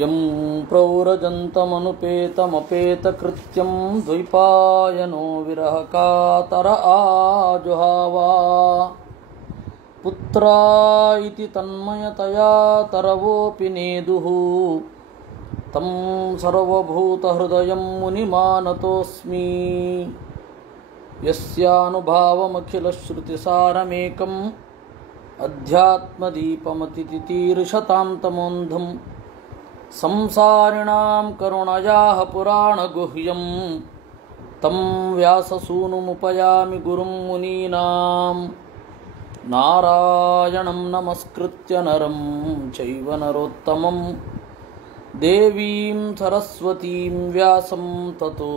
M ಪ್ರೌರಜಂತಮನುಪೇತಮಪೇತಕೃತ್ಯಂ ದ್ವೈಪಾಯನೋ ವಿರಹ ಕಾತರ ಆಜುಹಾವ ಪುತ್ರಾ ಇತಿ ತನ್ಮಯತಯಾ ತರವೋಪಿ ನೇದುಃ ತಂ ಸರ್ವಭೂತಹೃದಯಂ ಮುನಿಮಾನತೋಸ್ಮಿ ಯಸ್ಯಾನುಭಾವಮಖಿಲಶ್ರುತಿಸಾರಮೇಕಂ ಅಧ್ಯಾತ್ಮದೀಪಮತಿತಿತೀರ್ಷತಾಂ ತಮೋಂಧಂ ಸಂಸಾರಿಣಾಂ ಕರುಣಯಾಃ ಪುರಾಣಗುಹ್ಯಂ ತಂ ವ್ಯಾಸಸೂನುಮುಪಯಾಮಿ ಗುರುಂ ಮುನೀನಾಂ ನಾರಾಯಣಂ ನಮಸ್ಕೃತ್ಯ ನರಂ ಚೈವ ನರೋತ್ತಮಂ ದೇವೀಂ ಸರಸ್ವತೀಂ ವ್ಯಾಸಂ ತತೋ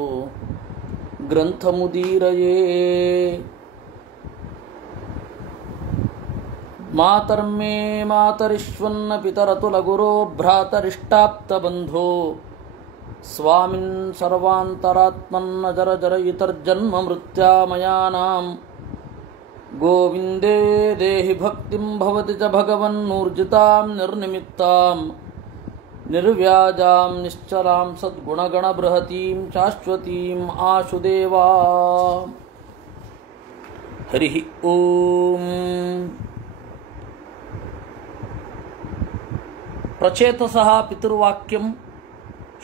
ಗ್ರಂಥಮುದೀರಯೇ. ಮಾತರ್ಮೇ ಮಾತರಿಶ್ವನ್ನ ಪಿತರತುಲಗುರೋ ಭ್ರಾತರಿಷ್ಟಾಪ್ತಬಂಧೋ ಸ್ವಾಮಿನ್ ಸರ್ವಾಂತರಾತ್ಮನ್ನ ಜರ ಜರ ಇತರ್ಜನ್ಮ ಮೃತ್ಯಾಮಯಾನಾಂ ಗೋವಿಂದೇ ದೇಹಿ ಭಕ್ತಿಂ ಭವತಿ ಚ ಭಗವನ್ನೂರ್ಜಿತಾಂ ನಿರ್ನಿಮಿತ್ತಾಂ ನಿರ್ವ್ಯಾಜಾಂ ನಿಶ್ಚಲಾಂ ಸದ್ಗುಣಗಣ ಬೃಹತೀಂ ಶಾಶ್ವತೀಂ ಆಶುದೇವಾ. ಹರಿ ಓಂ. ಪ್ರಚೇತಸಃ ಪಿತೃವಾಕ್ಯಂ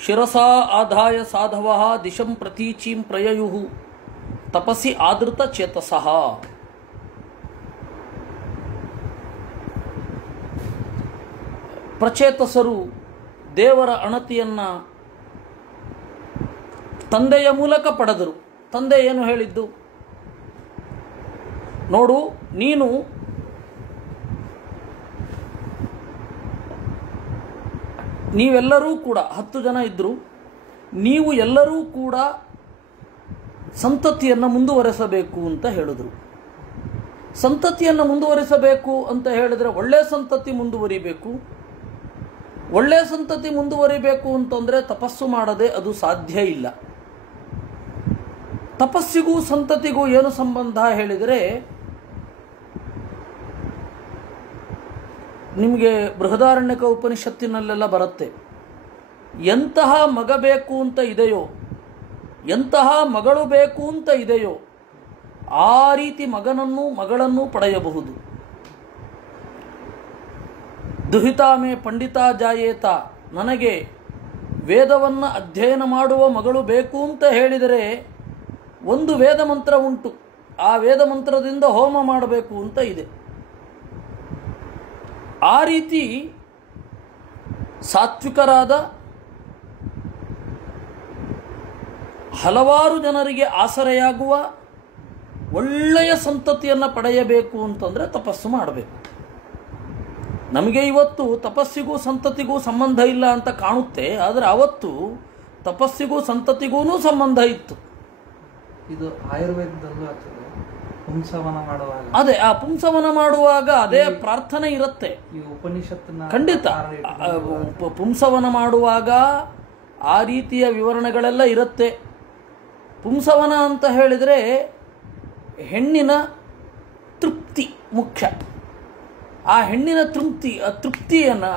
ಶಿರಸಾ ಆಧಾಯ ಸಾಧವಃ ದಿಶಂ ಪ್ರತೀಚೀಂ ಪ್ರಯಯುಃ ತಪಸಿ ಆದೃತ ಚೇತಸಃ. ಪ್ರಚೇತಸರು ದೇವರ ಅಣತಿಯನ್ನು ತಂದೆಯ ಮೂಲಕ ಪಡೆದರು. ತಂದೆ ಏನು ಹೇಳಿದ್ದು? ನೋಡು, ನೀವೆಲ್ಲರೂ ಕೂಡ 10 ಜನ ಇದ್ದರು, ನೀವು ಎಲ್ಲರೂ ಕೂಡ ಸಂತತಿಯನ್ನು ಮುಂದುವರೆಸಬೇಕು ಅಂತ ಹೇಳಿದ್ರು. ಸಂತತಿಯನ್ನು ಮುಂದುವರಿಸಬೇಕು ಅಂತ ಹೇಳಿದರೆ ಒಳ್ಳೆಯ ಸಂತತಿ ಮುಂದುವರಿಬೇಕು. ಒಳ್ಳೆಯ ಸಂತತಿ ಮುಂದುವರಿಬೇಕು ಅಂತಂದರೆ ತಪಸ್ಸು ಮಾಡದೆ ಅದು ಸಾಧ್ಯ ಇಲ್ಲ. ತಪಸ್ಸಿಗೂ ಸಂತತಿಗೂ ಏನು ಸಂಬಂಧ ಹೇಳಿದರೆ, ನಿಮಗೆ ಬೃಹದಾರಣ್ಯಕ ಉಪನಿಷತ್ತಿನಲ್ಲೆಲ್ಲ ಬರುತ್ತೆ, ಎಂತಹ ಮಗ ಬೇಕು ಅಂತ ಇದೆಯೋ, ಎಂತಹ ಮಗಳು ಬೇಕು ಅಂತ ಇದೆಯೋ ಆ ರೀತಿ ಮಗಳನ್ನು ಪಡೆಯಬಹುದು. ದುಹಿತಾಮೇ ಪಂಡಿತ ಜಾಯೇತ, ನನಗೆ ವೇದವನ್ನು ಅಧ್ಯಯನ ಮಾಡುವ ಮಗಳು ಬೇಕು ಅಂತ ಹೇಳಿದರೆ ಒಂದು ವೇದ ಮಂತ್ರ ಉಂಟು, ಆ ವೇದ ಮಂತ್ರದಿಂದ ಹೋಮ ಮಾಡಬೇಕು ಅಂತ ಇದೆ. ಆ ರೀತಿ ಸಾತ್ವಿಕರಾದ ಹಲವಾರು ಜನರಿಗೆ ಆಸರೆಯಾಗುವ ಒಳ್ಳೆಯ ಸಂತತಿಯನ್ನು ಪಡೆಯಬೇಕು ಅಂತಂದರೆ ತಪಸ್ಸು ಮಾಡಬೇಕು. ನಮಗೆ ಇವತ್ತು ತಪಸ್ಸಿಗೂ ಸಂತತಿಗೂ ಸಂಬಂಧ ಇಲ್ಲ ಅಂತ ಕಾಣುತ್ತೆ, ಆದರೆ ಅವತ್ತು ತಪಸ್ಸಿಗೂ ಸಂತತಿಗೂ ಸಂಬಂಧ ಇತ್ತು. ಇದು ಆಯುರ್ವೇದದಲ್ಲೂ ಪುಂಸವನ ಮಾಡುವಾಗ ಅದೇ ಆ ಪುಂಸವನ ಮಾಡುವಾಗ ಅದೇ ಪ್ರಾರ್ಥನೆ ಇರುತ್ತೆ. ಈ ಉಪನಿಷತ್ತಿನ ಖಂಡಿತ ಪುಂಸವನ ಮಾಡುವಾಗ ಆ ರೀತಿಯ ವಿವರಣೆಗಳೆಲ್ಲ ಇರುತ್ತೆ. ಪುಂಸವನ ಅಂತ ಹೇಳಿದರೆ ಹೆಣ್ಣಿನ ತೃಪ್ತಿ ಮುಖ್ಯ. ಆ ಹೆಣ್ಣಿನ ತೃಪ್ತಿಯನ್ನು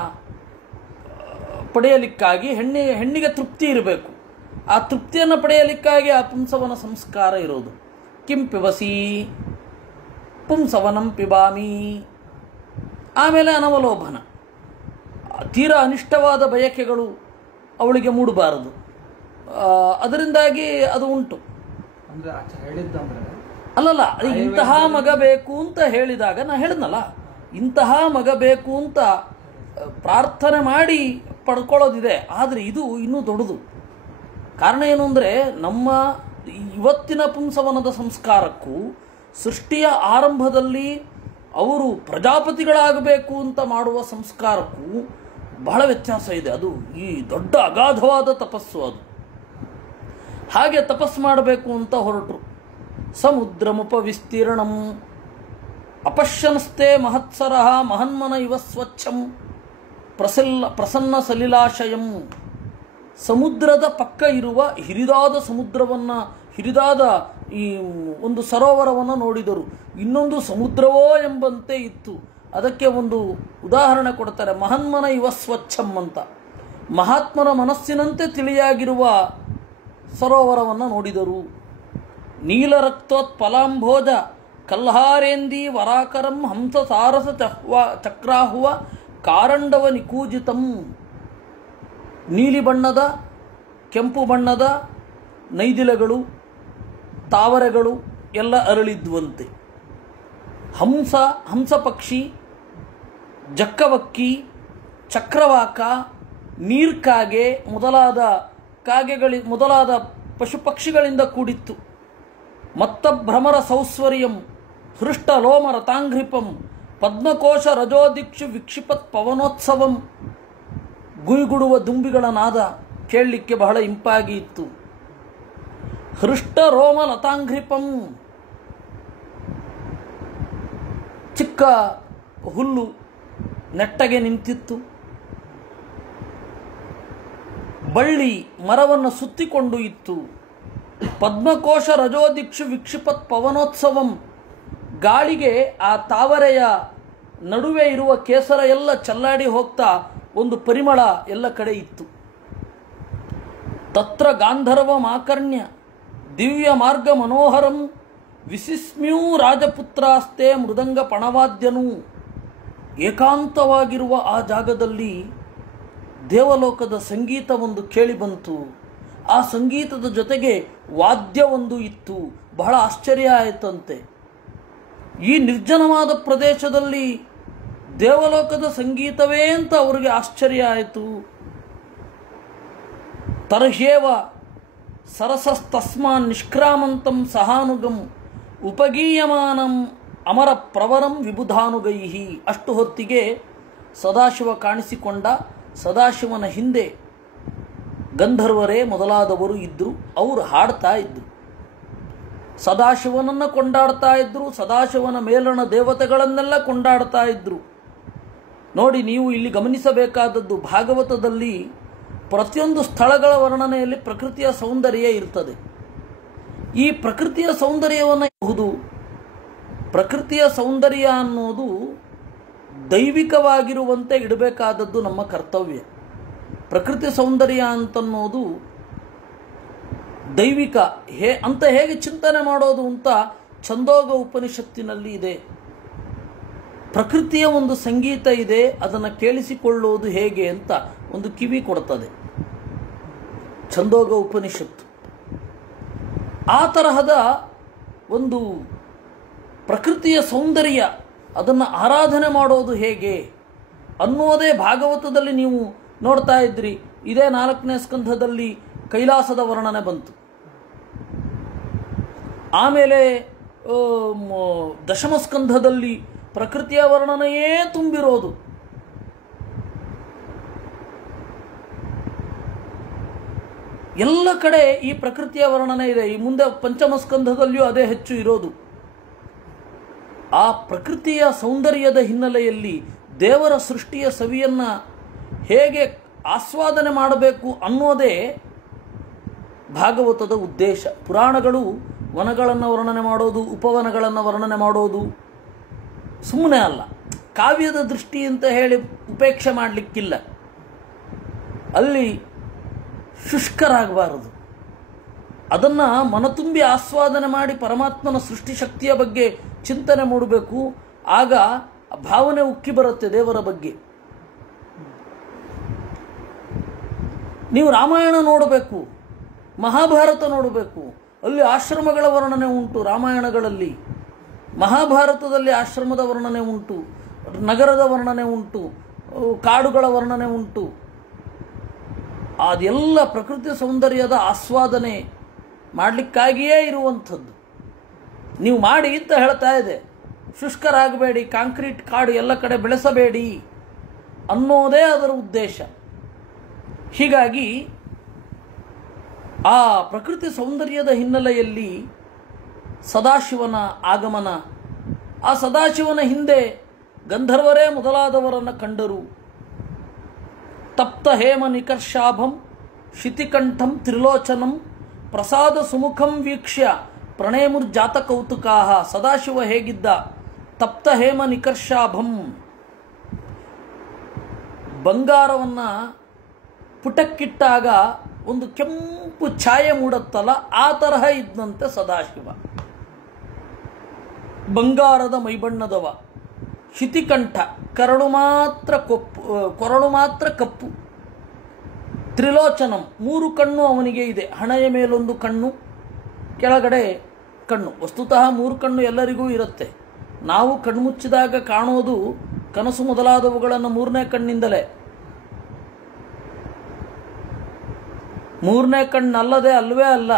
ಪಡೆಯಲಿಕ್ಕಾಗಿ ಹೆಣ್ಣಿಗೆ ತೃಪ್ತಿ ಇರಬೇಕು. ಆ ತೃಪ್ತಿಯನ್ನು ಪಡೆಯಲಿಕ್ಕಾಗಿ ಆ ಪುಂಸವನ ಸಂಸ್ಕಾರ ಇರೋದು. ಕಿಂ ಪಿಬಸಿ ಪುಂಸವನಂ ಪಿಬಾಮಿ. ಆಮೇಲೆ ಅನವಲೋಭನ, ತೀರಾ ಅನಿಷ್ಟವಾದ ಬಯಕೆಗಳು ಅವಳಿಗೆ ಮೂಡಬಾರದು. ಅದರಿಂದಾಗಿ ಅದು ಉಂಟು. ಅಲ್ಲಲ್ಲ, ಇಂತಹ ಮಗ ಬೇಕು ಅಂತ ಹೇಳಿದಾಗ ನಾ ಹೇಳಿದ್ನಲ್ಲ, ಇಂತಹ ಮಗ ಬೇಕು ಅಂತ ಪ್ರಾರ್ಥನೆ ಮಾಡಿ ಪಡ್ಕೊಳ್ಳೋದಿದೆ. ಆದರೆ ಇದು ಇನ್ನೂ ದೊಡ್ಡದು. ಕಾರಣ ಏನು ಅಂದರೆ, ನಮ್ಮ ಇವತ್ತಿನ ಪುಂಸವನದ ಸಂಸ್ಕಾರಕ್ಕೂ ಸೃಷ್ಟಿಯ ಆರಂಭದಲ್ಲಿ ಅವರು ಪ್ರಜಾಪತಿಗಳಾಗಬೇಕು ಅಂತ ಮಾಡುವ ಸಂಸ್ಕಾರಕ್ಕೂ ಬಹಳ ವ್ಯತ್ಯಾಸ ಇದೆ. ಅದು ಈ ದೊಡ್ಡ ಅಗಾಧವಾದ ತಪಸ್ಸು. ಅದು ಹಾಗೆ ತಪಸ್ಸು ಮಾಡಬೇಕು ಅಂತ ಹೊರಟರು. ಸಮುದ್ರಮುಪವಿಸ್ತೀರ್ಣಂ ಅಪಶ್ಯನಸ್ತೆ ಮಹತ್ಸರಃ ಮಹನ್ಮನ ಇವ ಸ್ವಚ್ಛಂ ಪ್ರಸನ್ನ ಸಲಿಲಾಶಯಂ. ಸಮುದ್ರದ ಪಕ್ಕ ಇರುವ ಹಿರಿದಾದ ಈ ಒಂದು ಸರೋವರವನ್ನು ನೋಡಿದರು. ಇನ್ನೊಂದು ಸಮುದ್ರವೋ ಎಂಬಂತೆ ಇತ್ತು. ಅದಕ್ಕೆ ಒಂದು ಉದಾಹರಣೆ ಕೊಡ್ತಾರೆ, ಮಹನ್ಮನ ಇವ ಸ್ವಚ್ಛಂ ಅಂತ. ಮಹಾತ್ಮರ ಮನಸ್ಸಿನಂತೆ ತಿಳಿಯಾಗಿರುವ ಸರೋವರವನ್ನು ನೋಡಿದರು. ನೀಲರಕ್ತೋತ್ಪಲಾಂಭೋಜ ಕಲ್ಹಾರೇಂದಿ ವರಾಕರಂ ಹಂಸ ಸಾರಸ ಚಕ್ರಾಹುವ ಕಾರಂಡವ ನಿಕೂಜಿತಂ. ನೀಲಿ ಬಣ್ಣದ, ಕೆಂಪು ಬಣ್ಣದ ನೈದಿಲೆಗಳು, ತಾವರೆಗಳು ಎಲ್ಲ ಅರಳಿದ್ವಂತೆ. ಹಂಸ ಪಕ್ಷಿ, ಜಕ್ಕವಕ್ಕಿ, ಚಕ್ರವಾಕ, ನೀರ್ಕಾಗೆ ಮೊದಲಾದ ಪಶು ಪಕ್ಷಿಗಳಿಂದ ಕೂಡಿತ್ತು. ಮತ್ತ ಭ್ರಮರ ಸೌಸ್ವರ್ಯಂ ಹೃಷ್ಟ ಲೋಮ ರತಾಂಘ್ರಿಪಂ ಪದ್ಮಕೋಶ ರಜೋದಿಕ್ಷು ವಿಕ್ಷಿಪತ್ ಪವನೋತ್ಸವಂ. ಗುಯ್ಗುಡುವ ದುಂಬಿಗಳ ನಾದ ಕೇಳಲಿಕ್ಕೆ ಬಹಳ ಇಂಪಾಗಿ ಇತ್ತು. ಹೃಷ್ಟ ರೋಮ ಲತಾಂಘ್ರಿಪಂ, ಚಿಕ್ಕ ಹುಲ್ಲು ನೆಟ್ಟಗೆ ನಿಂತಿತ್ತು. ಬಳ್ಳಿ ಮರವನ್ನು ಸುತ್ತಿಕೊಂಡು ಇತ್ತು. ಪದ್ಮಕೋಶ ರಜೋದಿಕ್ಷು ವಿಕ್ಷಿಪತ್ ಪವನೋತ್ಸವಂ. ಗಾಳಿಗೆ ಆ ತಾವರೆಯ ನಡುವೆ ಇರುವ ಕೇಸರ ಎಲ್ಲ ಚಲ್ಲಾಡಿ ಹೋಗ್ತಾ ಒಂದು ಪರಿಮಳ ಎಲ್ಲ ಕಡೆ ಇತ್ತು. ತತ್ರ ಗಾಂಧರ್ವ ಮಾಕರ್ಣ್ಯ ದಿವ್ಯ ಮಾರ್ಗ ಮನೋಹರಂ ವಿಸಿಸ್ಮ್ಯೂ ರಾಜಪುತ್ರಾಸ್ತೆ ಮೃದಂಗ ಪಣವಾದ್ಯನು. ಏಕಾಂತವಾಗಿರುವ ಆ ಜಾಗದಲ್ಲಿ ದೇವಲೋಕದ ಸಂಗೀತ ಒಂದು ಕೇಳಿ ಬಂತು. ಆ ಸಂಗೀತದ ಜೊತೆಗೆ ವಾದ್ಯವೊಂದು ಇತ್ತು. ಬಹಳ ಆಶ್ಚರ್ಯ ಆಯಿತಂತೆ. ಈ ನಿರ್ಜನವಾದ ಪ್ರದೇಶದಲ್ಲಿ ದೇವಲೋಕದ ಸಂಗೀತವೇ ಅಂತ ಅವರಿಗೆ ಆಶ್ಚರ್ಯ ಆಯಿತು. ತರ್ಹ್ಯೇವ ಸರಸಸ್ತಸ್ಮಾನ್ ನಿಷ್ಕ್ರಾಮಂತಂ ಸಹಾನುಗಂ ಉಪಗೀಯಮಾನಂ ಅಮರ ಪ್ರವರಂ ವಿಬುಧಾನುಗೈಹಿ. ಅಷ್ಟು ಹೊತ್ತಿಗೆ ಸದಾಶಿವ ಕಾಣಿಸಿಕೊಂಡ. ಸದಾಶಿವನ ಹಿಂದೆ ಗಂಧರ್ವರೇ ಮೊದಲಾದವರು ಇದ್ದರು. ಅವರು ಹಾಡ್ತಾ ಇದ್ರು, ಸದಾಶಿವನನ್ನು ಕೊಂಡಾಡ್ತಾ ಇದ್ರು, ಸದಾಶಿವನ ಮೇಲಣ ದೇವತೆಗಳನ್ನೆಲ್ಲ ಕೊಂಡಾಡ್ತಾ ಇದ್ರು. ನೋಡಿ, ನೀವು ಇಲ್ಲಿ ಗಮನಿಸಬೇಕಾದದ್ದು, ಭಾಗವತದಲ್ಲಿ ಪ್ರತಿಯೊಂದು ಸ್ಥಳಗಳ ವರ್ಣನೆಯಲ್ಲಿ ಪ್ರಕೃತಿಯ ಸೌಂದರ್ಯ ಇರ್ತದೆ. ಈ ಪ್ರಕೃತಿಯ ಸೌಂದರ್ಯವನ್ನು ಪ್ರಕೃತಿಯ ಸೌಂದರ್ಯ ಅನ್ನೋದು ದೈವಿಕವಾಗಿರುವಂತೆ ಇಡಬೇಕಾದದ್ದು ನಮ್ಮ ಕರ್ತವ್ಯ. ಪ್ರಕೃತಿ ಸೌಂದರ್ಯ ಅಂತನ್ನೋದು ದೈವಿಕ ಅಂತ ಹೇಗೆ ಚಿಂತನೆ ಮಾಡೋದು ಅಂತ ಛಂದೋಗ ಉಪನಿಷತ್ತಿನಲ್ಲಿ ಇದೆ. ಪ್ರಕೃತಿಯ ಒಂದು ಸಂಗೀತ ಇದೆ, ಅದನ್ನು ಕೇಳಿಸಿಕೊಳ್ಳುವುದು ಹೇಗೆ ಅಂತ ಒಂದು ಕಿವಿ ಕೊಡ್ತದೆ ಛಂದೋಗ ಉಪನಿಷತ್ತು. ಆ ತರಹದ ಒಂದು ಪ್ರಕೃತಿಯ ಸೌಂದರ್ಯ, ಅದನ್ನು ಆರಾಧನೆ ಮಾಡೋದು ಹೇಗೆ ಅನ್ನೋದೇ ಭಾಗವತದಲ್ಲಿ ನೀವು ನೋಡ್ತಾ ಇದ್ರಿ. ಇದೇ 4ನೇ ಸ್ಕಂಧದಲ್ಲಿ ಕೈಲಾಸದ ವರ್ಣನೆ ಬಂತು. ಆಮೇಲೆ ದಶಮ ಸ್ಕಂಧದಲ್ಲಿ ಪ್ರಕೃತಿಯ ವರ್ಣನೆಯೇ ತುಂಬಿರೋದು. ಎಲ್ಲ ಕಡೆ ಈ ಪ್ರಕೃತಿಯ ವರ್ಣನೆ ಇದೆ. ಈ ಮುಂದೆ ಪಂಚಮ ಸ್ಕಂಧದಲ್ಲಿಯೂ ಅದೇ ಹೆಚ್ಚು ಇರೋದು. ಆ ಪ್ರಕೃತಿಯ ಸೌಂದರ್ಯದ ಹಿನ್ನೆಲೆಯಲ್ಲಿ ದೇವರ ಸೃಷ್ಟಿಯ ಸವಿಯನ್ನು ಹೇಗೆ ಆಸ್ವಾದನೆ ಮಾಡಬೇಕು ಅನ್ನೋದೇ ಭಾಗವತದ ಉದ್ದೇಶ. ಪುರಾಣಗಳು ವನಗಳನ್ನು ವರ್ಣನೆ ಮಾಡೋದು, ಉಪವನಗಳನ್ನು ವರ್ಣನೆ ಮಾಡೋದು ಸುಮ್ಮನೆ ಅಲ್ಲ, ಕಾವ್ಯದ ದೃಷ್ಟಿ ಅಂತ ಹೇಳಿ ಉಪೇಕ್ಷೆ ಮಾಡಲಿಕ್ಕಿಲ್ಲ. ಅಲ್ಲಿ ಶುಷ್ಕರಾಗಬಾರದು. ಅದನ್ನು ಮನತುಂಬಿ ಆಸ್ವಾದನೆ ಮಾಡಿ ಪರಮಾತ್ಮನ ಸೃಷ್ಟಿಶಕ್ತಿಯ ಬಗ್ಗೆ ಚಿಂತನೆ ಮಾಡಬೇಕು. ಆಗ ಭಾವನೆ ಉಕ್ಕಿ ಬರುತ್ತೆ ದೇವರ ಬಗ್ಗೆ. ನೀವು ರಾಮಾಯಣ ನೋಡಬೇಕು, ಮಹಾಭಾರತ ನೋಡಬೇಕು, ಅಲ್ಲಿ ಆಶ್ರಮಗಳ ವರ್ಣನೆ ಉಂಟು. ರಾಮಾಯಣಗಳಲ್ಲಿ, ಮಹಾಭಾರತದಲ್ಲಿ ಆಶ್ರಮದ ವರ್ಣನೆ ಉಂಟು, ನಗರದ ವರ್ಣನೆ ಉಂಟು, ಕಾಡುಗಳ ವರ್ಣನೆ ಉಂಟು. ಅದೆಲ್ಲ ಪ್ರಕೃತಿ ಸೌಂದರ್ಯದ ಆಸ್ವಾದನೆ ಮಾಡಲಿಕ್ಕಾಗಿಯೇ ಇರುವಂಥದ್ದು. ನೀವು ಮಾಡಿ ಅಂತ ಹೇಳ್ತಾ ಇದೆ. ಶುಷ್ಕರಾಗಬೇಡಿ, ಕಾಂಕ್ರೀಟ್ ಕಾಡು ಎಲ್ಲ ಕಡೆ ಬೆಳೆಸಬೇಡಿ ಅನ್ನೋದೇ ಅದರ ಉದ್ದೇಶ. ಹೀಗಾಗಿ ಆ ಪ್ರಕೃತಿ ಸೌಂದರ್ಯದ ಹಿನ್ನೆಲೆಯಲ್ಲಿ ಸದಾಶಿವನ ಆಗಮನ, ಆ ಸದಾಶಿವನ ಹಿಂದೆ ಗಂಧರ್ವರೇ ಮೊದಲಾದವರನ್ನು ಕಂಡರು. ತಪ್ತ ಹೇಮ ನಿಕರ್ಷಾಭಂ ಶಿತಿಕಂಠಂ ತ್ರಿಲೋಚನಂ ಪ್ರಸಾದ ಸುಮುಖಂ ವೀಕ್ಷ್ಯ ಪ್ರಣೇಮುರ್ಜಾತ ಕೌತುಕಾಹ. ಸದಾಶಿವ ಹೇಗಿದ್ದ? ತಪ್ತ ಹೇಮ ನಿಕರ್ಷಾಭಂ, ಬಂಗಾರವನ್ನು ಪುಟಕ್ಕಿಟ್ಟಾಗ ಒಂದು ಕೆಂಪು ಛಾಯೆ ಮೂಡುತ್ತಲ್ಲ, ಆ ತರಹ ಇದ್ದಂತೆ ಸದಾಶಿವ. ಬಂಗಾರದ ಮೈಬಣ್ಣದವ, ಶಿತಿಕಂಠ, ಕೊರಳು ಮಾತ್ರ ಕಪ್ಪು, ತ್ರಿಲೋಚನಂ, 3 ಕಣ್ಣು ಅವನಿಗೆ ಇದೆ. ಹಣೆಯ ಮೇಲೊಂದು ಕಣ್ಣು, ಕೆಳಗಡೆ ಕಣ್ಣು. ವಸ್ತುತಃ 3 ಕಣ್ಣು ಎಲ್ಲರಿಗೂ ಇರುತ್ತೆ. ನಾವು ಕಣ್ಮುಚ್ಚಿದಾಗ ಕಾಣೋದು ಕನಸು ಮೊದಲಾದವುಗಳನ್ನು 3ನೇ ಕಣ್ಣಿಂದಲೇ. 3ನೇ ಕಣ್ಣಲ್ಲದೆ ಅಲ್ವೇ ಅಲ್ಲ.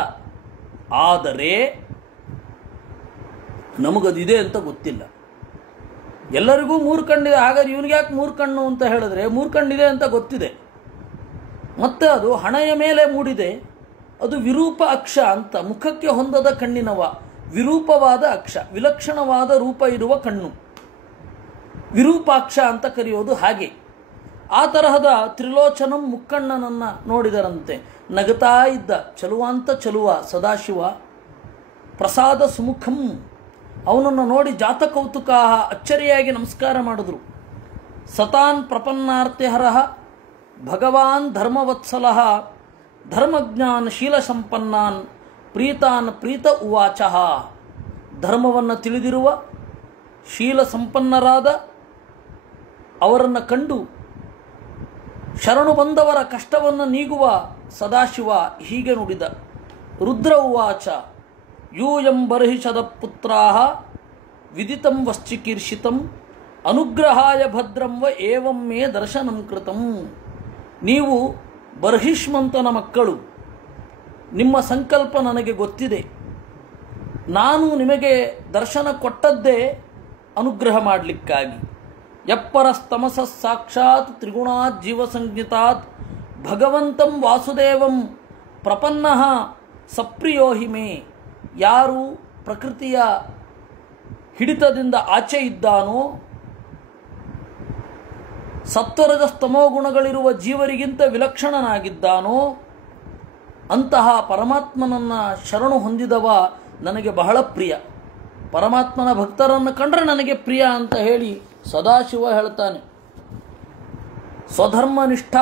ಆದರೆ ನಮಗದಿದೆ ಅಂತ ಗೊತ್ತಿಲ್ಲ. ಎಲ್ಲರಿಗೂ 3 ಕಣ್ಣಿದೆ. ಹಾಗಾದ್ರೆ ಇವನಿಗೆ ಯಾಕೆ 3 ಕಣ್ಣು ಅಂತ ಹೇಳಿದ್ರೆ 3 ಕಣ್ಣಿದೆ ಅಂತ ಗೊತ್ತಿದೆ. ಮತ್ತೆ ಅದು ಹಣೆಯ ಮೇಲೆ ಮೂಡಿದೆ. ಅದು ವಿರೂಪ ಅಕ್ಷ ಅಂತ, ಮುಖಕ್ಕೆ ಹೊಂದದ ಕಣ್ಣಿನವ, ವಿರೂಪವಾದ ಅಕ್ಷ, ವಿಲಕ್ಷಣವಾದ ರೂಪ ಇರುವ ಕಣ್ಣು, ವಿರೂಪಾಕ್ಷ ಅಂತ ಕರೆಯೋದು. ಹಾಗೆ ಆ ತರಹದ ತ್ರಿಲೋಚನಂ ಮುಕ್ಕಣ್ಣನನ್ನ ನೋಡಿದರಂತೆ. ನಗತಾ ಇದ್ದ ಚಲುವಾಂತ ಚಲುವ ಸದಾಶಿವ. ಪ್ರಸಾದ ಸುಮುಖಂ, ಅವನನ್ನು ನೋಡಿ ಜಾತಕೌತುಕ ಅಚ್ಚರಿಯಾಗಿ ನಮಸ್ಕಾರ ಮಾಡಿದ್ರು. ಸತಾನ್ ಪ್ರಪನ್ನಾರ್ತಿಹರಃ ಭಗವಾನ್ ಧರ್ಮವತ್ಸಲಃ ಧರ್ಮಜ್ಞಾನ್ ಶೀಲ ಸಂಪನ್ನಾನ್ ಪ್ರೀತಾನ್ ಪ್ರೀತ ಉವಾಚಃ. ಧರ್ಮವನ್ನು ತಿಳಿದಿರುವ ಶೀಲ ಸಂಪನ್ನರಾದ ಅವರನ್ನು ಕಂಡು ಶರಣು ಬಂದವರ ಕಷ್ಟವನ್ನು ನೀಗುವ ಸದಾಶಿವ ಹೀಗೆ ನುಡಿದ. ರುದ್ರ ಉವಾಚ ಯೂಯಂ ಬರ್ಹಿಷದ ಪುತ್ರಾಃ ವಿದಿತಂ ವಶ್ಚಿಕೀರ್ಷಿತಂ ಅನುಗ್ರಹಾಯ ಭದ್ರಂ ವ ಏವಂ ಮೇ ದರ್ಶನಂ ಕೃತಂ. ನೀವು ಬರ್ಹಿಷ್ಮಂತನ ಮಕ್ಕಳು, ನಿಮ್ಮ ಸಂಕಲ್ಪ ನನಗೆ ಗೊತ್ತಿದೆ. ನಾನು ನಿಮಗೆ ದರ್ಶನ ಕೊಟ್ಟದ್ದೇ ಅನುಗ್ರಹ ಮಾಡಲಿಕ್ಕಾಗಿ. ಯಪ್ಪರಸ್ತಮಸ ಸಾಕ್ಷಾತ್ ತ್ರಿಗುಣಾತ್ ಜೀವಸಂಜ್ಞಿತಾತ್ ಭಗವಂತಂ ವಾಸುದೇವಂ ಪ್ರಪನ್ನಃ ಸಪ್ರಿಯೋ ಹಿಮೆ. ಯಾರು ಪ್ರಕೃತಿಯ ಹಿಡಿತದಿಂದ ಆಚೆ ಇದ್ದಾನೋ, ಸತ್ವರದ ಸ್ತಮೋ ಗುಣಗಳಿರುವ ಜೀವರಿಗಿಂತ ವಿಲಕ್ಷಣನಾಗಿದ್ದಾನೋ, ಅಂತಹ ಪರಮಾತ್ಮನನ್ನ ಶರಣು ಹೊಂದಿದವ ನನಗೆ ಬಹಳ ಪ್ರಿಯ. ಪರಮಾತ್ಮನ ಭಕ್ತರನ್ನು ಕಂಡ್ರೆ ನನಗೆ ಪ್ರಿಯ ಅಂತ ಹೇಳಿ ಸದಾಶಿವ ಹೇಳ್ತಾನೆ. ಸ್ವಧರ್ಮನಿಷ್ಠ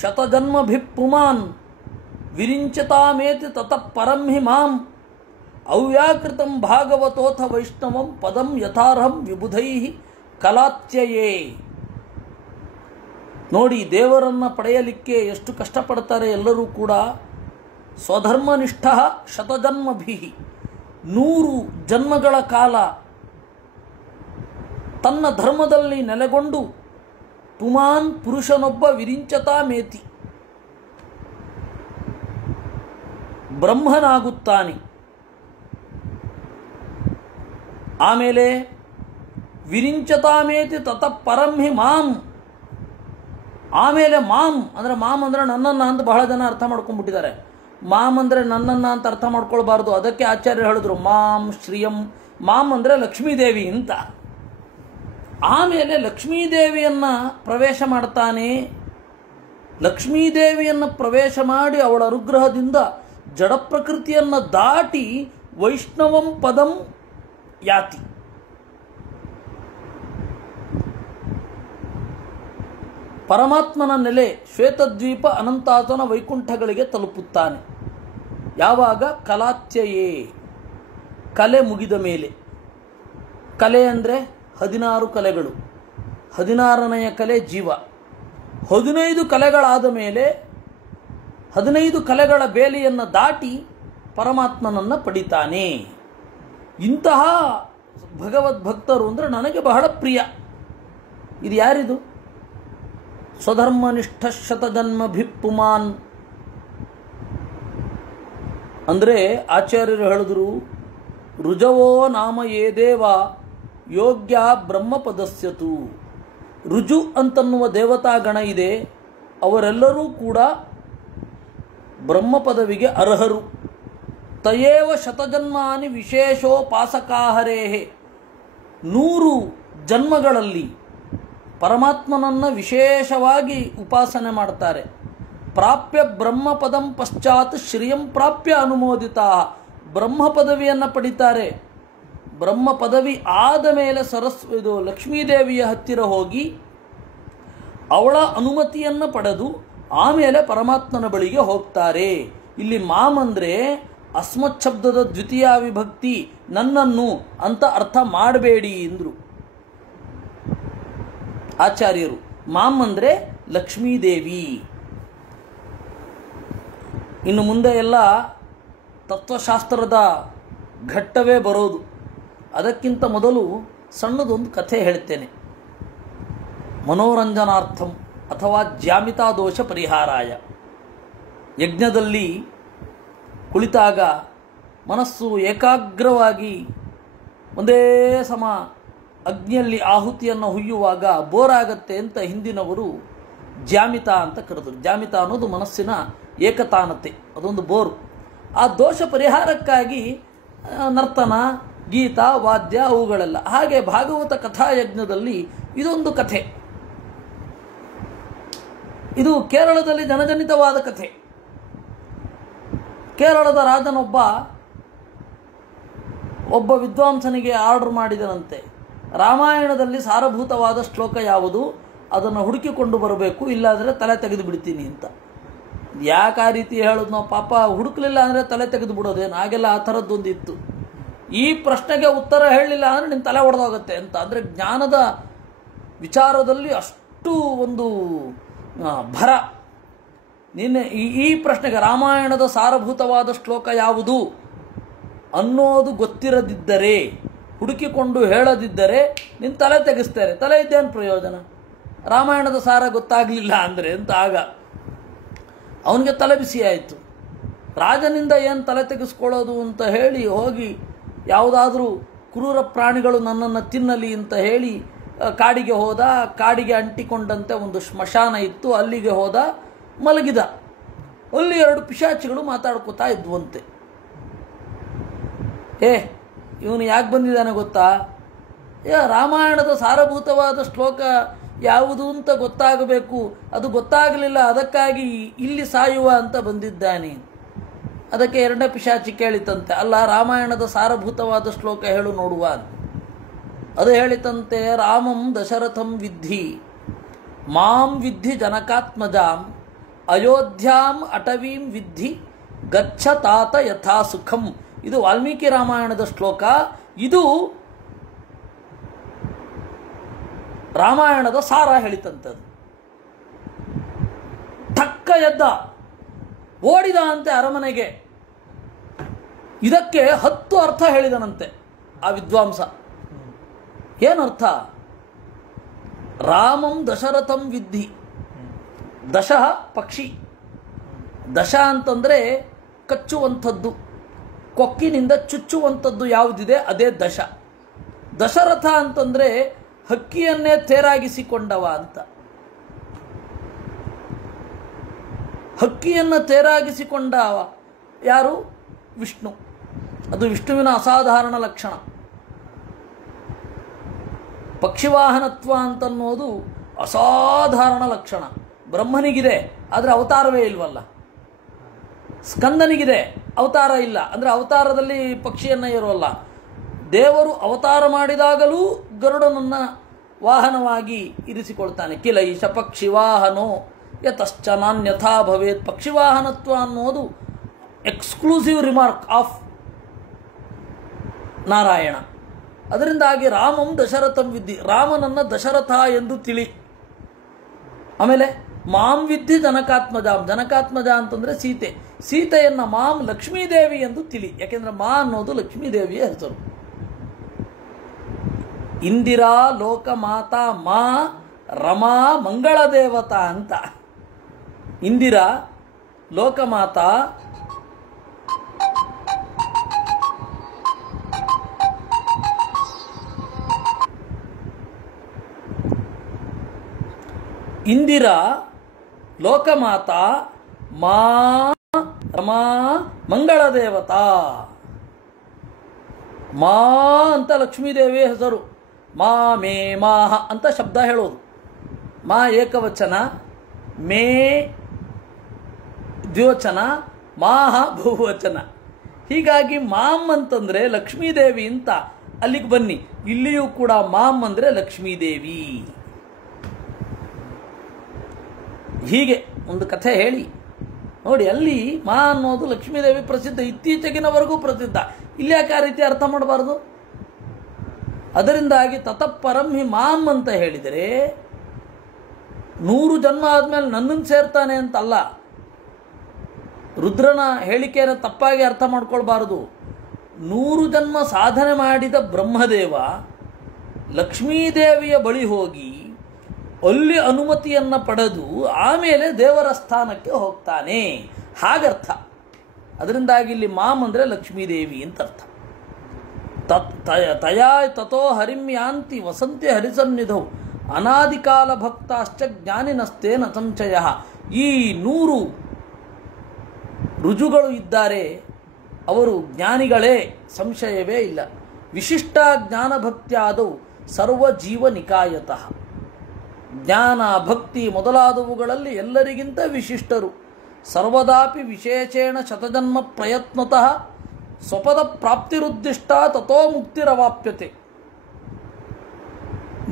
ಶತಜನ್ಮಭಿಪ್ಪುಮಾನ್ ವಿರಿಂಚತಾಮೇತಿ ತತಃ ಪರಂ ಹಿ ಮಾಂ ಅವ್ಯಾಕೃತಂ ಭಾಗವತೋಥ ವೈಷ್ಣವಂ ಪದಂ ಯಥಾರ್ಹಂ ವಿಬುಧೈ ಕಲಾತ್ಯಯೇ. ನೋಡಿ, ದೇವರನ್ನು ಪಡೆಯಲಿಕ್ಕೆ ಎಷ್ಟು ಕಷ್ಟಪಡ್ತಾರೆ ಎಲ್ಲರೂ ಕೂಡ. ಸ್ವಧರ್ಮನಿಷ್ಠ ಶತಜನ್ಮಭಿ, 100 ಜನ್ಮಗಳ ಕಾಲ ತನ್ನ ಧರ್ಮದಲ್ಲಿ ನೆಲೆಗೊಂಡು ಪುಮಾನ್ ಪುರುಷನೊಬ್ಬ ವಿರಿಂಚತಾ ಮೇತಿ ಬ್ರಹ್ಮನಾಗುತ್ತಾನೆ. ಆಮೇಲೆ ವಿರಿಂಚತಾಮೇತಿ ತತಃ ಪರಂ ಹಿ ಮಾಂ. ಆಮೇಲೆ ಮಾಮ್ ಅಂದರೆ ನನ್ನನ್ನು ಅಂತ ಬಹಳ ಜನ ಅರ್ಥ ಮಾಡ್ಕೊಂಡ್ಬಿಟ್ಟಿದ್ದಾರೆ. ಮಾಮ್ ಅಂದರೆ ನನ್ನನ್ನು ಅಂತ ಅರ್ಥ ಮಾಡ್ಕೊಳ್ಬಾರ್ದು. ಅದಕ್ಕೆ ಆಚಾರ್ಯರು ಹೇಳಿದ್ರು ಮಾಂ ಶ್ರಿಯಂ. ಮಾಮ್ ಅಂದರೆ ಲಕ್ಷ್ಮೀದೇವಿ ಅಂತ. ಆಮೇಲೆ ಲಕ್ಷ್ಮೀದೇವಿಯನ್ನು ಪ್ರವೇಶ ಮಾಡ್ತಾನೆ. ಲಕ್ಷ್ಮೀದೇವಿಯನ್ನು ಪ್ರವೇಶ ಮಾಡಿ ಅವಳ ಅನುಗ್ರಹದಿಂದ ಜಡ ಪ್ರಕೃತಿಯನ್ನು ದಾಟಿ ವೈಷ್ಣವಂ ಪದಂ ಯಾತಿ. ಪರಮಾತ್ಮನ ನೆಲೆ ಶ್ವೇತದ್ವೀಪ ಅನಂತಾತನ ವೈಕುಂಠಗಳಿಗೆ ತಲುಪುತ್ತಾನೆ. ಯಾವಾಗ? ಕಲಾತ್ಯಯೇ, ಕಲೆ ಮುಗಿದ ಮೇಲೆ. ಕಲೆ ಅಂದರೆ 16 ಕಲೆಗಳು. 16ನೆಯ ಕಲೆ ಜೀವ. 15 ಕಲೆಗಳಾದ ಮೇಲೆ 15 ಕಲೆಗಳ ಬೇಲಿಯನ್ನು ದಾಟಿ ಪರಮಾತ್ಮನನ್ನು ಪಡಿತಾನೆ. ಇಂತಹ ಭಗವದ್ಭಕ್ತರು ಅಂದರೆ ನನಗೆ ಬಹಳ ಪ್ರಿಯ. ಇದು ಯಾರಿದು? ಸ್ವಧರ್ಮನಿಷ್ಠ ಶತಜನ್ಮಭಿಪ್ಪುಮಾನ್ ಅಂದರೆ ಆಚಾರ್ಯರು ಹೇಳಿದ್ರು, ರುಜವೋ ನಾಮ ಯೇ ದೇವ ಯೋಗ್ಯ ಬ್ರಹ್ಮಪದಸ್ಯತು. ರುಜು ಅಂತನ್ನುವ ದೇವತಾಗಣ ಇದೆ. ಅವರೆಲ್ಲರೂ ಕೂಡ ಬ್ರಹ್ಮಪದವಿಗೆ ಅರ್ಹರು. ತಯೇವ ಶತಜನ್ಮಾನಿ ವಿಶೇಷೋಪಾಸಕಾಹರೇಹೆ. 100 ಜನ್ಮಗಳಲ್ಲಿ ಪರಮಾತ್ಮನನ್ನು ವಿಶೇಷವಾಗಿ ಉಪಾಸನೆ ಮಾಡ್ತಾರೆ. ಪ್ರಾಪ್ಯ ಬ್ರಹ್ಮಪದಂ ಪಶ್ಚಾತ್ ಶ್ರಿಯಂ ಪ್ರಾಪ್ಯ ಅನುಮೋದಿತ. ಬ್ರಹ್ಮ ಪದವಿಯನ್ನು ಪಡಿತಾರೆ. ಬ್ರಹ್ಮ ಪದವಿ ಆದ ಮೇಲೆ ಲಕ್ಷ್ಮೀದೇವಿಯ ಹತ್ತಿರ ಹೋಗಿ ಅವಳ ಅನುಮತಿಯನ್ನು ಪಡೆದು ಆಮೇಲೆ ಪರಮಾತ್ಮನ ಬಳಿಗೆ ಹೋಗ್ತಾರೆ. ಇಲ್ಲಿ ಮಾಮ್ ಅಂದರೆ ಅಸ್ಮತ್ ಶಬ್ದದ ದ್ವಿತೀಯ ವಿಭಕ್ತಿ ನನ್ನನ್ನು ಅಂತ ಅರ್ಥ ಮಾಡಬೇಡಿ ಎಂದರು ಆಚಾರ್ಯರು. ಮಾಮ್ ಅಂದರೆ ಲಕ್ಷ್ಮೀದೇವಿ. ಇನ್ನು ಮುಂದೆ ಎಲ್ಲ ತತ್ವಶಾಸ್ತ್ರದ ಘಟ್ಟವೇ ಬರೋದು. ಅದಕ್ಕಿಂತ ಮೊದಲು ಸಣ್ಣದೊಂದು ಕಥೆ ಹೇಳ್ತೇನೆ. ಮನೋರಂಜನಾರ್ಥಂ ಅಥವಾ ಜ್ಯಾಮಿತಾ ದೋಷ ಪರಿಹಾರಾಯ. ಯಜ್ಞದಲ್ಲಿ ಕುಳಿತಾಗ ಮನಸ್ಸು ಏಕಾಗ್ರವಾಗಿ ಒಂದೇ ಸಮ ಅಗ್ನಿಯಲ್ಲಿ ಆಹುತಿಯನ್ನು ಹುಯ್ಯುವಾಗ ಬೋರ್ ಆಗತ್ತೆ ಅಂತ ಹಿಂದಿನವರು ಜ್ಯಾಮಿತಾ ಅಂತ ಕರೆದರು. ಜ್ಯಾಮಿತಾ ಅನ್ನೋದು ಮನಸ್ಸಿನ ಏಕತಾನತೆ, ಅದೊಂದು ಬೋರು. ಆ ದೋಷ ಪರಿಹಾರಕ್ಕಾಗಿ ನರ್ತನ, ಗೀತ, ವಾದ್ಯ ಅವುಗಳೆಲ್ಲ. ಹಾಗೆ ಭಾಗವತ ಕಥಾಯಜ್ಞದಲ್ಲಿ ಇದೊಂದು ಕಥೆ. ಇದು ಕೇರಳದಲ್ಲಿ ಜನಜನಿತವಾದ ಕಥೆ. ಕೇರಳದ ರಾಜನೊಬ್ಬ ವಿದ್ವಾಂಸನಿಗೆ ಆರ್ಡರ್ ಮಾಡಿದನಂತೆ, ರಾಮಾಯಣದಲ್ಲಿ ಸಾರಭೂತವಾದ ಶ್ಲೋಕ ಯಾವುದು ಅದನ್ನು ಹುಡುಕಿಕೊಂಡು ಬರಬೇಕು, ಇಲ್ಲಾಂದರೆ ತಲೆ ತೆಗೆದು ಬಿಡ್ತೀನಿ ಅಂತ. ಯಾಕೆ ಆ ರೀತಿ ಹೇಳೋದು ನಾವು? ಪಾಪ ಹುಡುಕಲಿಲ್ಲ ಅಂದರೆ ತಲೆ ತೆಗೆದು ಬಿಡೋದೇನು? ಹಾಗೆಲ್ಲ ಆ ಥರದ್ದೊಂದು ಇತ್ತು. ಈ ಪ್ರಶ್ನೆಗೆ ಉತ್ತರ ಹೇಳಲಿಲ್ಲ ಅಂದರೆ ನಿನ್ನ ತಲೆ ಹೊಡೆದೋಗುತ್ತೆ ಅಂತ. ಅಂದರೆ ಜ್ಞಾನದ ವಿಚಾರದಲ್ಲಿ ಅಷ್ಟು ಒಂದು ಭರ. ನಿನ್ನೆ ಈ ಪ್ರಶ್ನೆಗೆ ರಾಮಾಯಣದ ಸಾರಭೂತವಾದ ಶ್ಲೋಕ ಯಾವುದು ಅನ್ನೋದು ಗೊತ್ತಿರದಿದ್ದರೆ, ಹುಡುಕಿಕೊಂಡು ಹೇಳದಿದ್ದರೆ ನಿನ್ನ ತಲೆ ತೆಗೆಸ್ತಾರೆ. ತಲೆ ಇದ್ದೇನು ಪ್ರಯೋಜನ? ರಾಮಾಯಣದ ಸಾರ ಗೊತ್ತಾಗಲಿಲ್ಲ ಅಂದರೆ ಅಂತ. ಆಗ ಅವನಿಗೆ ತಲೆ ಬಿಸಿ ಆಯಿತು. ರಾಜನಿಂದ ಏನು ತಲೆ ತೆಗೆಸ್ಕೊಳ್ಳೋದು ಅಂತ ಹೇಳಿ ಹೋಗಿ ಯಾವುದಾದ್ರೂ ಕ್ರೂರ ಪ್ರಾಣಿಗಳು ನನ್ನನ್ನು ತಿನ್ನಲಿ ಅಂತ ಹೇಳಿ ಕಾಡಿಗೆ ಹೋದ. ಕಾಡಿಗೆ ಅಂಟಿಕೊಂಡಂತೆ ಒಂದು ಸ್ಮಶಾನ ಇತ್ತು, ಅಲ್ಲಿಗೆ ಹೋದ, ಮಲಗಿದ. ಅಲ್ಲಿ 2 ಪಿಶಾಚಿಗಳು ಮಾತಾಡ್ಕೋತಾ ಇದ್ವಂತೆ. ಇವನು ಯಾಕೆ ಬಂದಿದ್ದಾನೆ ಗೊತ್ತಾ? ರಾಮಾಯಣದ ಸಾರಭೂತವಾದ ಶ್ಲೋಕ ಯಾವುದು ಅಂತ ಗೊತ್ತಾಗಬೇಕು, ಅದು ಗೊತ್ತಾಗಲಿಲ್ಲ, ಅದಕ್ಕಾಗಿ ಇಲ್ಲಿ ಸಾಯುವ ಅಂತ ಬಂದಿದ್ದಾನೆ. ಅದಕ್ಕೆ 2ನೇ ಪಿಶಾಚಿ ಕೇಳಿತಂತೆ, ಅಲ್ಲ ರಾಮಾಯಣದ ಸಾರಭೂತವಾದ ಶ್ಲೋಕ ಹೇಳು ನೋಡುವ. ಅದು ಹೇಳಿತಂತೆ, ರಾಮಂ ದಶರಥಂ ವಿದ್ಧಿ ಮಾಂ ವಿದ್ಧಿ ಜನಕಾತ್ಮಜಾಂ ಅಯೋಧ್ಯಾಂ ಅಟವೀಂ ವಿದ್ಧಿ ಗಚ್ಚ ತಾತ ಯಥಾ ಸುಖಂ. ಇದು ವಾಲ್ಮೀಕಿ ರಾಮಾಯಣದ ಶ್ಲೋಕ. ಇದು ರಾಮಾಯಣದ ಸಾರ ಹೇಳಿತಂತದ್ದು. ಠಕ್ಕ ಎದ್ದ, ಓಡಿದ ಅಂತೆ ಅರಮನೆಗೆ. ಇದಕ್ಕೆ 10 ಅರ್ಥ ಹೇಳಿದನಂತೆ ಆ ವಿದ್ವಾಂಸ. ಏನರ್ಥ? ರಾಮಂ ದಶರಥಂ ವಿದ್ಧಿ. ದಶ ಪಕ್ಷಿ. ದಶ ಅಂತಂದರೆ ಕಚ್ಚುವಂಥದ್ದು, ಕೊಕ್ಕಿನಿಂದ ಚುಚ್ಚುವಂಥದ್ದು ಯಾವುದಿದೆ ಅದೇ ದಶ. ದಶರಥ ಅಂತಂದರೆ ಹಕ್ಕಿಯನ್ನೇ ತೇರಾಗಿಸಿಕೊಂಡವ ಅಂತ. ಹಕ್ಕಿಯನ್ನು ತೇರಾಗಿಸಿಕೊಂಡವ ಯಾರು? ವಿಷ್ಣು. ಅದು ವಿಷ್ಣುವಿನ ಅಸಾಧಾರಣ ಲಕ್ಷಣ. ಪಕ್ಷಿವಾಹನತ್ವ ಅಂತನ್ನೋದು ಅಸಾಧಾರಣ ಲಕ್ಷಣ. ಬ್ರಹ್ಮನಿಗಿದೆ, ಆದರೆ ಅವತಾರವೇ ಇಲ್ವಲ್ಲ. ಸ್ಕಂದನಿಗಿದೆ, ಅವತಾರ ಇಲ್ಲ, ಅಂದರೆ ಅವತಾರದಲ್ಲಿ ಪಕ್ಷಿಯನ್ನು ಇರೋಲ್ಲ. ದೇವರು ಅವತಾರ ಮಾಡಿದಾಗಲೂ ಗರುಡನನ್ನ ವಾಹನವಾಗಿ ಇರಿಸಿಕೊಳ್ತಾನೆ. ಕಿಲ ಈಶ ಪಕ್ಷಿವಾಹನೋ ಯತಶ್ಚ ನಾನ್ಯಥಾ ಭವೇತ್. ಪಕ್ಷಿವಾಹನತ್ವ ಅನ್ನೋದು ಎಕ್ಸ್ಕ್ಲೂಸಿವ್ ರಿಮಾರ್ಕ್ ಆಫ್ ನಾರಾಯಣ. ಅದರಿಂದಾಗಿ ರಾಮಂ ದಶರಥಂ ವಿದ್ಧಿ, ರಾಮನನ್ನ ದಶರಥ ಎಂದು ತಿಳಿ. ಆಮೇಲೆ ಮಾಂ ವಿದ್ಧಿ ಜನಕಾತ್ಮಜಾಂ. ಜನಕಾತ್ಮಜ ಅಂತಂದರೆ ಸೀತೆ. ಸೀತೆಯನ್ನು ಮಾಂ ಲಕ್ಷ್ಮೀದೇವಿ ಎಂದು ತಿಳಿ. ಯಾಕೆಂದರೆ ಮಾ ಅನ್ನೋದು ಲಕ್ಷ್ಮೀದೇವಿಯ ಹೆಸರು. ಇಂದಿರಾ ಲೋಕಮಾತಾ ಮಾ ರಮಾ ಮಂಗಳ ದೇವತಾ ಅಂತ. ಇಂದಿರಾ ಲೋಕಮಾತಾ, ಇಂದಿರಾ ಲೋಕಮಾತಾ ಮಾ ರಮಾ ಮಂಗಳ ದೇವತಾ. ಮಾ ಅಂತ ಲಕ್ಷ್ಮೀದೇವಿಯ ಹೆಸರು. ಮಾ ಮೇ ಮಾಹ ಅಂತ ಶಬ್ದ ಹೇಳೋದು. ಮಾ ಏಕವಚನ, ಮೇ ದ್ವಿವಚನ, ಮಾಹ ಬಹುವಚನ. ಹೀಗಾಗಿ ಮಾಮ್ ಅಂತಂದರೆ ಲಕ್ಷ್ಮೀದೇವಿ ಅಂತ. ಅಲ್ಲಿಗೆ ಬನ್ನಿ, ಇಲ್ಲಿಯೂ ಕೂಡ ಮಾಮ್ ಅಂದರೆ ಲಕ್ಷ್ಮೀದೇವಿ. ಹೀಗೆ ಒಂದು ಕಥೆ ಹೇಳಿ ನೋಡಿ. ಅಲ್ಲಿ ಮಾ ಅನ್ನೋದು ಲಕ್ಷ್ಮೀದೇವಿ ಪ್ರಸಿದ್ಧ, ಇತ್ತೀಚೆಗಿನವರೆಗೂ ಪ್ರಸಿದ್ಧ. ಇಲ್ಲಿ ಯಾಕೆ ಆ ರೀತಿ ಅರ್ಥ ಮಾಡಬಾರ್ದು? ಅದರಿಂದಾಗಿ ತತಃಪರಂ ಹಿ ಮಾಂ ಅಂತ ಹೇಳಿದರೆ 100 ಜನ್ಮ ಆದಮೇಲೆ ನನ್ನನ್ನು ಸೇರ್ತಾನೆ ಅಂತಲ್ಲ. ರುದ್ರನ ಹೇಳಿಕೆಯನ್ನು ತಪ್ಪಾಗಿ ಅರ್ಥ ಮಾಡ್ಕೊಳ್ಬಾರದು. 100 ಜನ್ಮ ಸಾಧನೆ ಮಾಡಿದ ಬ್ರಹ್ಮದೇವ ಲಕ್ಷ್ಮೀದೇವಿಯ ಬಳಿ ಹೋಗಿ ಅಲ್ಲಿ ಅನುಮತಿಯನ್ನು ಪಡೆದು ಆಮೇಲೆ ದೇವರ ಸ್ಥಾನಕ್ಕೆ ಹೋಗ್ತಾನೆ, ಹಾಗರ್ಥ. ಅದರಿಂದಾಗಿ ಇಲ್ಲಿ ಮಾಮ್ ಅಂದರೆ ಲಕ್ಷ್ಮೀದೇವಿ ಅಂತ ಅರ್ಥ. ತಯಾ ತಥೋ ಹರಿಂ ಯಾಂತಿ ವಸಂತಿ ಹರಿಸನ್ನಿಧೌ ಅನಾದಿಕಾಲ ಭಕ್ತಾಶ್ಚ ಜ್ಞಾನಿನಸ್ತೇನ ಸಂಶಯ. ಈ 100 ರುಜುಗಳು ಇದ್ದಾರೆ, ಅವರು ಜ್ಞಾನಿಗಳೇ, ಸಂಶಯವೇ ಇಲ್ಲ. ವಿಶಿಷ್ಟ ಜ್ಞಾನ ಭಕ್ತಿಯಾದವು ಸರ್ವ ಜೀವ ನಿಕಾಯತಃ. ಜ್ಞಾನ ಭಕ್ತಿ ಮೊದಲಾದವುಗಳಲ್ಲಿ ಎಲ್ಲರಿಗಿಂತ ವಿಶಿಷ್ಟರು. ಸರ್ವದಾಪಿ ವಿಶೇಷೇಣ ಶತಜನ್ಮ ಪ್ರಯತ್ನತಃ ಸ್ವಪದ ಪ್ರಾಪ್ತಿರುದ್ದಿಷ್ಟ ತಥೋ ಮುಕ್ತಿರವಾಪ್ಯತೆ.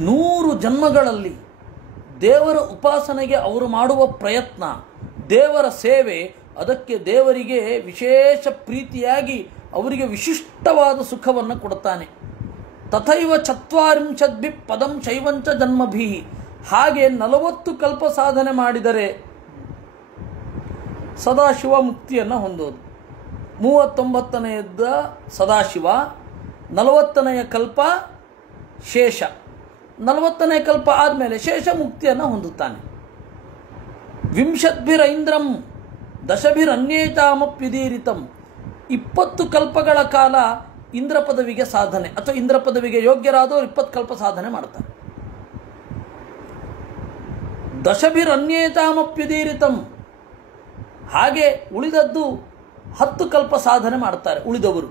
100 ಜನ್ಮಗಳಲ್ಲಿ ದೇವರ ಉಪಾಸನೆಗೆ ಅವರು ಮಾಡುವ ಪ್ರಯತ್ನ, ದೇವರ ಸೇವೆ, ಅದಕ್ಕೆ ದೇವರಿಗೆ ವಿಶೇಷ ಪ್ರೀತಿಯಾಗಿ ಅವರಿಗೆ ವಿಶಿಷ್ಟವಾದ ಸುಖವನ್ನು ಕೊಡುತ್ತಾನೆ. ತಥೈವ 40 ಪದಂ ಶೈವಂಚ ಜನ್ಮಭಿ. ಹಾಗೆ 40 ಕಲ್ಪ ಸಾಧನೆ ಮಾಡಿದರೆ ಸದಾಶಿವ ಮುಕ್ತಿಯನ್ನು ಹೊಂದೋದು. 39ನೆಯದ್ದ ಸದಾಶಿವ, 40ನೆಯ ಕಲ್ಪ ಶೇಷ. 40ನೇ ಕಲ್ಪ ಆದಮೇಲೆ ಶೇಷ ಮುಕ್ತಿಯನ್ನು ಹೊಂದುತ್ತಾನೆ. 20 ದಶಭಿರನ್ಯೇತಾಮಪ್ಯುದೀರಿತಂ. 20 ಕಲ್ಪಗಳ ಕಾಲ ಇಂದ್ರ ಪದವಿಗೆ ಸಾಧನೆ ಅಥವಾ ಇಂದ್ರ ಪದವಿಗೆ ಯೋಗ್ಯರಾದವರು 20 ಕಲ್ಪ ಸಾಧನೆ ಮಾಡ್ತಾರೆ. ದಶಭಿರನ್ಯೇತಾಮಪ್ಯುದೀರಿತಂ. ಹಾಗೆ ಉಳಿದದ್ದು 10 ಕಲ್ಪ ಸಾಧನೆ ಮಾಡ್ತಾರೆ ಉಳಿದವರು.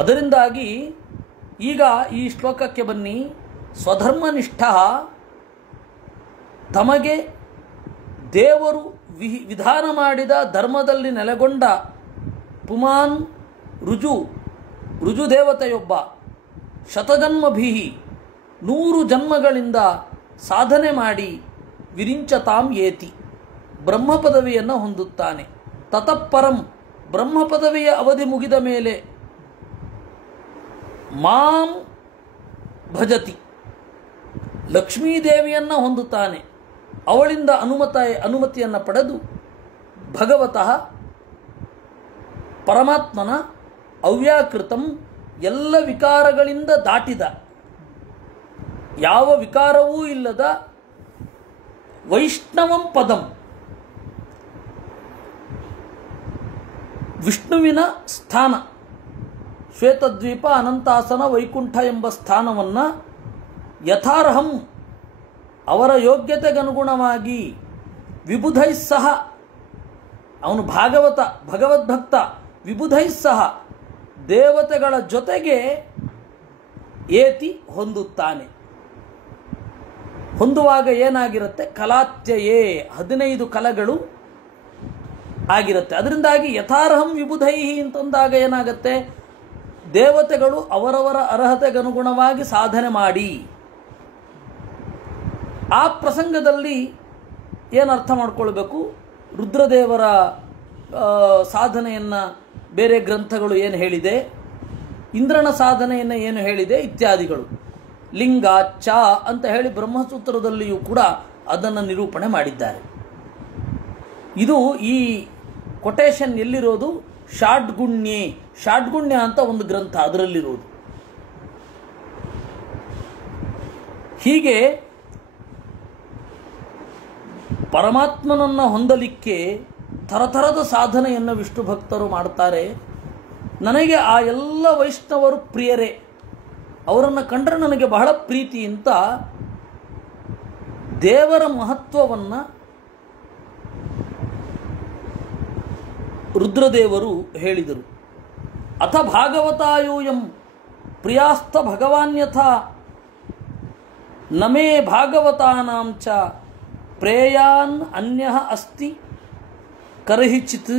ಅದರಿಂದಾಗಿ ಈಗ ಈ ಶ್ಲೋಕಕ್ಕೆ ಬನ್ನಿ. ಸ್ವಧರ್ಮನಿಷ್ಠ, ತಮಗೆ ದೇವರು ವಿಧಾನ ಮಾಡಿದ ಧರ್ಮದಲ್ಲಿ ನೆಲೆಗೊಂಡ ಪುಮಾನ್ ರುಜು ದೇವತೆಯೊಬ್ಬ ಶತಜನ್ಮಭಿ 100 ಜನ್ಮಗಳಿಂದ ಸಾಧನೆ ಮಾಡಿ ವಿರಿಂಚತಾಂ ಏತಿ ಬ್ರಹ್ಮ ಪದವಿಯನ್ನು ಹೊಂದುತ್ತಾನೆ. ತತಃಪರಂ ಬ್ರಹ್ಮ ಪದವಿಯ ಅವಧಿ ಮುಗಿದ ಮೇಲೆ ಮಾಂ ಭಜತಿ ಲಕ್ಷ್ಮೀದೇವಿಯನ್ನು ಹೊಂದುತ್ತಾನೆ. ಅವಳಿಂದ ಅನುಮತಿಯನ್ನು ಪಡೆದು ಭಗವತಃ ಪರಮಾತ್ಮನ ಅವ್ಯಾಕೃತಂ ಎಲ್ಲ ವಿಕಾರಗಳಿಂದ ದಾಟಿದ, ಯಾವ ವಿಕಾರವೂ ಇಲ್ಲದ ವೈಷ್ಣವಂ ಪದಂ, ವಿಷ್ಣುವಿನ ಸ್ಥಾನ, ಶ್ವೇತದ್ವೀಪ ಅನಂತಾಸನ ವೈಕುಂಠ ಎಂಬ ಸ್ಥಾನವನ್ನು ಯಥಾರ್ಹಂ ಅವರ ಯೋಗ್ಯತೆಗನುಗುಣವಾಗಿ ವಿಬುಧೈ ಸಹ, ಅವನು ಭಗವದ್ಭಕ್ತ, ವಿಬುಧೈ ಸಹ ದೇವತೆಗಳ ಜೊತೆಗೆ ಏತಿ ಹೊಂದುತ್ತಾನೆ. ಹೊಂದುವಾಗ ಏನಾಗಿರುತ್ತೆ? ಕಲಾತ್ಯಯೇ 15 ಕಲಗಳು ಆಗಿರುತ್ತೆ. ಅದರಿಂದಾಗಿ ಯಥಾರ್ಹಂ ವಿಬುಧೈ ಅಂತಂದಾಗ ಏನಾಗುತ್ತೆ? ದೇವತೆಗಳು ಅವರವರ ಅರ್ಹತೆಗನುಗುಣವಾಗಿ ಸಾಧನೆ ಮಾಡಿ, ಆ ಪ್ರಸಂಗದಲ್ಲಿ ಏನು ಅರ್ಥ ಮಾಡ್ಕೊಳ್ಬೇಕು? ರುದ್ರದೇವರ ಸಾಧನೆಯನ್ನು ಬೇರೆ ಗ್ರಂಥಗಳು ಏನು ಹೇಳಿದೆ, ಇಂದ್ರನ ಸಾಧನೆಯನ್ನು ಏನು ಹೇಳಿದೆ ಇತ್ಯಾದಿಗಳು. ಲಿಂಗ ಚ ಅಂತ ಹೇಳಿ ಬ್ರಹ್ಮಸೂತ್ರದಲ್ಲಿಯೂ ಕೂಡ ಅದನ್ನು ನಿರೂಪಣೆ ಮಾಡಿದ್ದಾರೆ. ಇದು ಈ ಕೊಟೇಶನ್ ಎಲ್ಲಿರೋದು? ಷಾಡ್ಗುಣ್ಯ ಅಂತ ಒಂದು ಗ್ರಂಥ, ಅದರಲ್ಲಿರೋದು. ಹೀಗೆ ಪರಮಾತ್ಮನನ್ನು ಹೊಂದಲಿಕ್ಕೆ ಥರಥರದ ಸಾಧನೆಯನ್ನು ವಿಷ್ಣು ಭಕ್ತರು ಮಾಡ್ತಾರೆ. ನನಗೆ ಆ ಎಲ್ಲ ವೈಷ್ಣವರು ಪ್ರಿಯರೇ, ಅವರನ್ನು ಕಂಡ್ರೆ ನನಗೆ ಬಹಳ ಪ್ರೀತಿ ಅಂತ ದೇವರ ಮಹತ್ವವನ್ನು ರುದ್ರದೇವರು ಹೇಳಿದರು. ಅಥ ಭಾಗವತಾಯೂಯಂ ಪ್ರಿಯಾಸ್ಥ ಭಗವಾನ್ಯಥ ನಮೇ ಭಾಗವತಾನಾಂ ಚ ಪ್ರೇಯಾನ್ ಅನ್ಯಃ ಅಸ್ತಿ ಕರ್ಹಿಚಿತ್.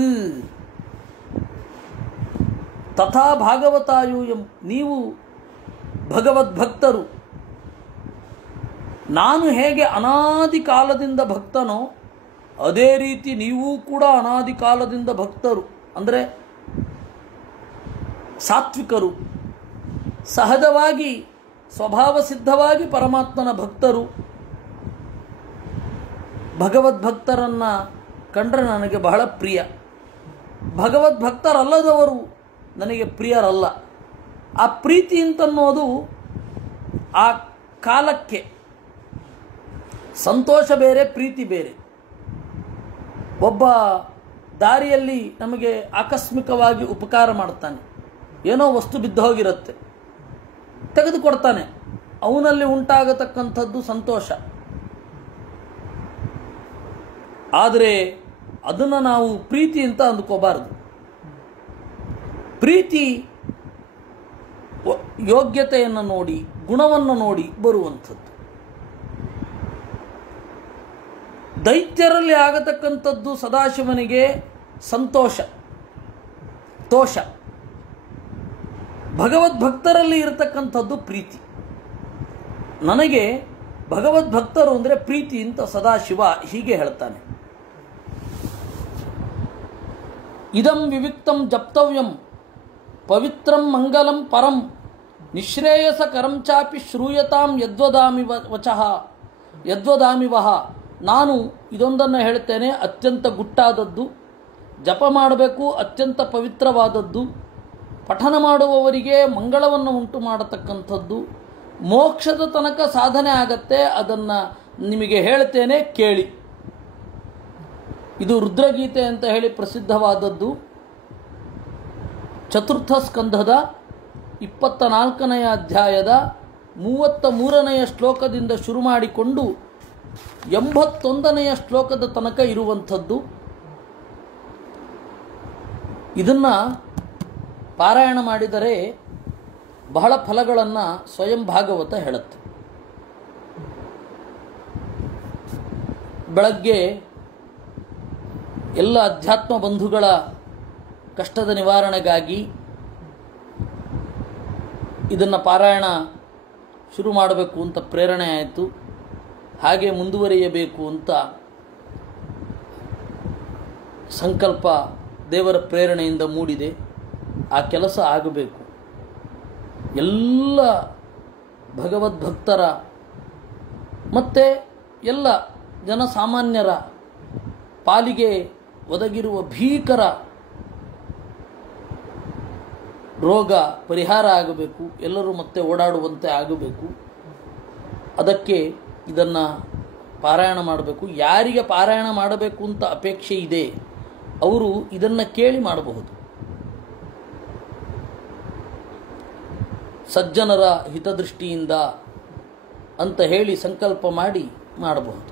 ತಥಾ ಭಾಗವತಾಯೂಯಂ, ನೀವು ಭಗವದ್ಭಕ್ತರು, ನಾನು ಹೇಗೆ ಅನಾದಿ ಕಾಲದಿಂದ ಭಕ್ತನೋ ಅದೇ ರೀತಿ ನೀವು ಕೂಡ ಅನಾದಿ ಕಾಲದಿಂದ ಭಕ್ತರು, ಅಂದರೆ ಸಾತ್ವಿಕರು, ಸಹಜವಾಗಿ ಸ್ವಭಾವ ಸಿದ್ಧವಾಗಿ ಪರಮಾತ್ಮನ ಭಕ್ತರು. ಭಗವದ್ಭಕ್ತರನ್ನು ಕಂಡ್ರೆ ನನಗೆ ಬಹಳ ಪ್ರಿಯ. ಭಗವದ್ಭಕ್ತರಲ್ಲದವರು ನನಗೆ ಪ್ರಿಯರಲ್ಲ. ಆ ಪ್ರೀತಿ ಅಂತನ್ನೋದು ಆ ಕಾಲಕ್ಕೆ, ಸಂತೋಷ ಬೇರೆ, ಪ್ರೀತಿ ಬೇರೆ. ಒಬ್ಬ ದಾರಿಯಲ್ಲಿ ನಮಗೆ ಆಕಸ್ಮಿಕವಾಗಿ ಉಪಕಾರ ಮಾಡ್ತಾನೆ, ಏನೋ ವಸ್ತು ಬಿದ್ದು ಹೋಗಿರುತ್ತೆ, ತೆಗೆದುಕೊಡ್ತಾನೆ, ಅವನಲ್ಲಿ ಉಂಟಾಗತಕ್ಕಂಥದ್ದು ಸಂತೋಷ. ಆದರೆ ಅದನ್ನು ನಾವು ಪ್ರೀತಿ ಅಂತ ಅಂದ್ಕೋಬಾರದು. ಪ್ರೀತಿ ಯೋಗ್ಯತೆಯನ್ನು ನೋಡಿ, ಗುಣವನ್ನು ನೋಡಿ ಬರುವಂಥದ್ದು. ದೈತ್ಯರಲ್ಲಿ ಆಗತಕ್ಕಂಥದ್ದು ಸದಾಶಿವನಿಗೆ ಸಂತೋಷ, ತೋಷ. ಭಗವದ್ಭಕ್ತರಲ್ಲಿ ಇರತಕ್ಕಂಥದ್ದು ಪ್ರೀತಿ. ನನಗೆ ಭಗವದ್ಭಕ್ತರು ಅಂದರೆ ಪ್ರೀತಿ ಅಂತ ಸದಾಶಿವ ಹೀಗೆ ಹೇಳ್ತಾನೆ. ಇದಂ ವಿವಿಕ್ತಂ ಜಪ್ತವ್ಯಂ ಪವಿತ್ರಂ ಮಂಗಲಂ ಪರಂ ನಿಶ್ರೇಯಸ ಕರಂಚಾಪಿ ಶ್ರೂಯತಾಂ ಯದ್ವದಾಮಿ ವಚಃ ಯದ್ವದಾಮಿ ವಹ. ನಾನು ಇದೊಂದನ್ನು ಹೇಳ್ತೇನೆ, ಅತ್ಯಂತ ಗುಟ್ಟಾದದ್ದು, ಜಪ ಮಾಡಬೇಕು, ಅತ್ಯಂತ ಪವಿತ್ರವಾದದ್ದು, ಪಠನ ಮಾಡುವವರಿಗೆ ಮಂಗಳವನ್ನು ಉಂಟು ಮಾಡತಕ್ಕಂಥದ್ದು, ಮೋಕ್ಷದ ತನಕ ಸಾಧನೆ ಆಗತ್ತೆ. ಅದನ್ನು ನಿಮಗೆ ಹೇಳ್ತೇನೆ, ಕೇಳಿ. ಇದು ರುದ್ರಗೀತೆ ಅಂತ ಹೇಳಿ ಪ್ರಸಿದ್ಧವಾದದ್ದು. ಚತುರ್ಥ ಸ್ಕಂಧದ 24ನೇ ಅಧ್ಯಾಯದ 33ನೇ ಶ್ಲೋಕದಿಂದ ಶುರು ಮಾಡಿಕೊಂಡು 81ನೇ ಶ್ಲೋಕದ ತನಕ ಇರುವಂಥದ್ದು. ಇದನ್ನು ಪಾರಾಯಣ ಮಾಡಿದರೆ ಬಹಳ ಫಲಗಳನ್ನು ಸ್ವಯಂ ಭಾಗವತ ಹೇಳುತ್ತೆ. ಬೆಳಗ್ಗೆ ಎಲ್ಲ ಅಧ್ಯಾತ್ಮ ಬಂಧುಗಳ ಕಷ್ಟದ ನಿವಾರಣೆಗಾಗಿ ಇದನ್ನು ಪಾರಾಯಣ ಶುರು ಮಾಡಬೇಕು ಅಂತ ಪ್ರೇರಣೆ ಆಯಿತು. ಹಾಗೆ ಮುಂದುವರಿಯಬೇಕು ಅಂತ ಸಂಕಲ್ಪ ದೇವರ ಪ್ರೇರಣೆಯಿಂದ ಮೂಡಿದೆ. ಆ ಕೆಲಸ ಆಗಬೇಕು. ಎಲ್ಲ ಭಗವದ್ಭಕ್ತರ ಮತ್ತು ಎಲ್ಲ ಜನಸಾಮಾನ್ಯರ ಪಾಲಿಗೆ ಒದಗಿರುವ ಭೀಕರ ರೋಗ ಪರಿಹಾರ ಆಗಬೇಕು. ಎಲ್ಲರೂ ಮತ್ತೆ ಓಡಾಡುವಂತೆ ಆಗಬೇಕು. ಅದಕ್ಕೆ ಇದನ್ನು ಪಾರಾಯಣ ಮಾಡಬೇಕು. ಯಾರಿಗೆ ಪಾರಾಯಣ ಮಾಡಬೇಕು ಅಂತ ಅಪೇಕ್ಷೆ ಇದೆ ಅವರು ಇದನ್ನು ಕೇಳಿ ಮಾಡಬಹುದು. ಸಜ್ಜನರ ಹಿತದೃಷ್ಟಿಯಿಂದ ಅಂತ ಹೇಳಿ ಸಂಕಲ್ಪ ಮಾಡಿ ಮಾಡಬಹುದು.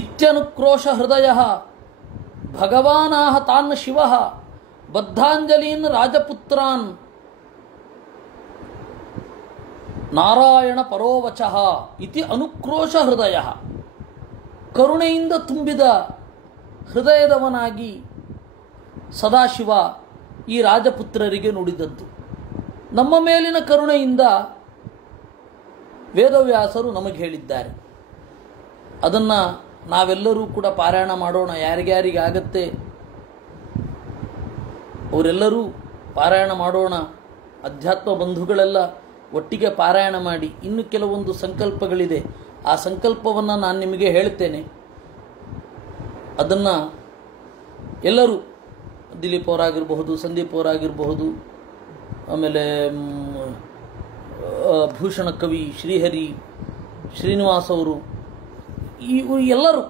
ಇತ್ಯನುಕ್ರೋಶ ಹೃದಯ ಭಗವಾನಾಹ ತಾನ್ ಶಿವ ಬದ್ಧಾಂಜಲೀನ್ ರಾಜಪುತ್ರಾನ್ ನಾರಾಯಣ ಪರೋವಚಃ ಇತಿ ಅನುಕ್ರೋಶ ಹೃದಯ. ಕರುಣೆಯಿಂದ ತುಂಬಿದ ಹೃದಯದವನಾಗಿ ಸದಾಶಿವ ಈ ರಾಜಪುತ್ರರಿಗೆ ನುಡಿದದ್ದು. ನಮ್ಮ ಮೇಲಿನ ಕರುಣೆಯಿಂದ ವೇದವ್ಯಾಸರು ನಮಗೆ ಹೇಳಿದ್ದಾರೆ. ಅದನ್ನು ನಾವೆಲ್ಲರೂ ಕೂಡ ಪಾರಾಯಣ ಮಾಡೋಣ. ಯಾರಿಗ್ಯಾರಿಗೆ ಆಗತ್ತೆ ಅವರೆಲ್ಲರೂ ಪಾರಾಯಣ ಮಾಡೋಣ. ಅಧ್ಯಾತ್ಮ ಬಂಧುಗಳೆಲ್ಲ ಒಟ್ಟಿಗೆ ಪಾರಾಯಣ ಮಾಡಿ. ಇನ್ನು ಕೆಲವೊಂದು ಸಂಕಲ್ಪಗಳಿದೆ. ಆ ಸಂಕಲ್ಪವನ್ನು ನಾನು ನಿಮಗೆ ಹೇಳ್ತೇನೆ. ಅದನ್ನು ಎಲ್ಲರೂ, ದಿಲೀಪ್ ಅವರಾಗಿರಬಹುದು, ಸಂದೀಪ್ ಅವರಾಗಿರಬಹುದು, ಆಮೇಲೆ ಭೂಷಣ ಕವಿ, ಶ್ರೀಹರಿ, ಶ್ರೀನಿವಾಸ್ ಅವರು, ಇವರು ಎಲ್ಲರೂ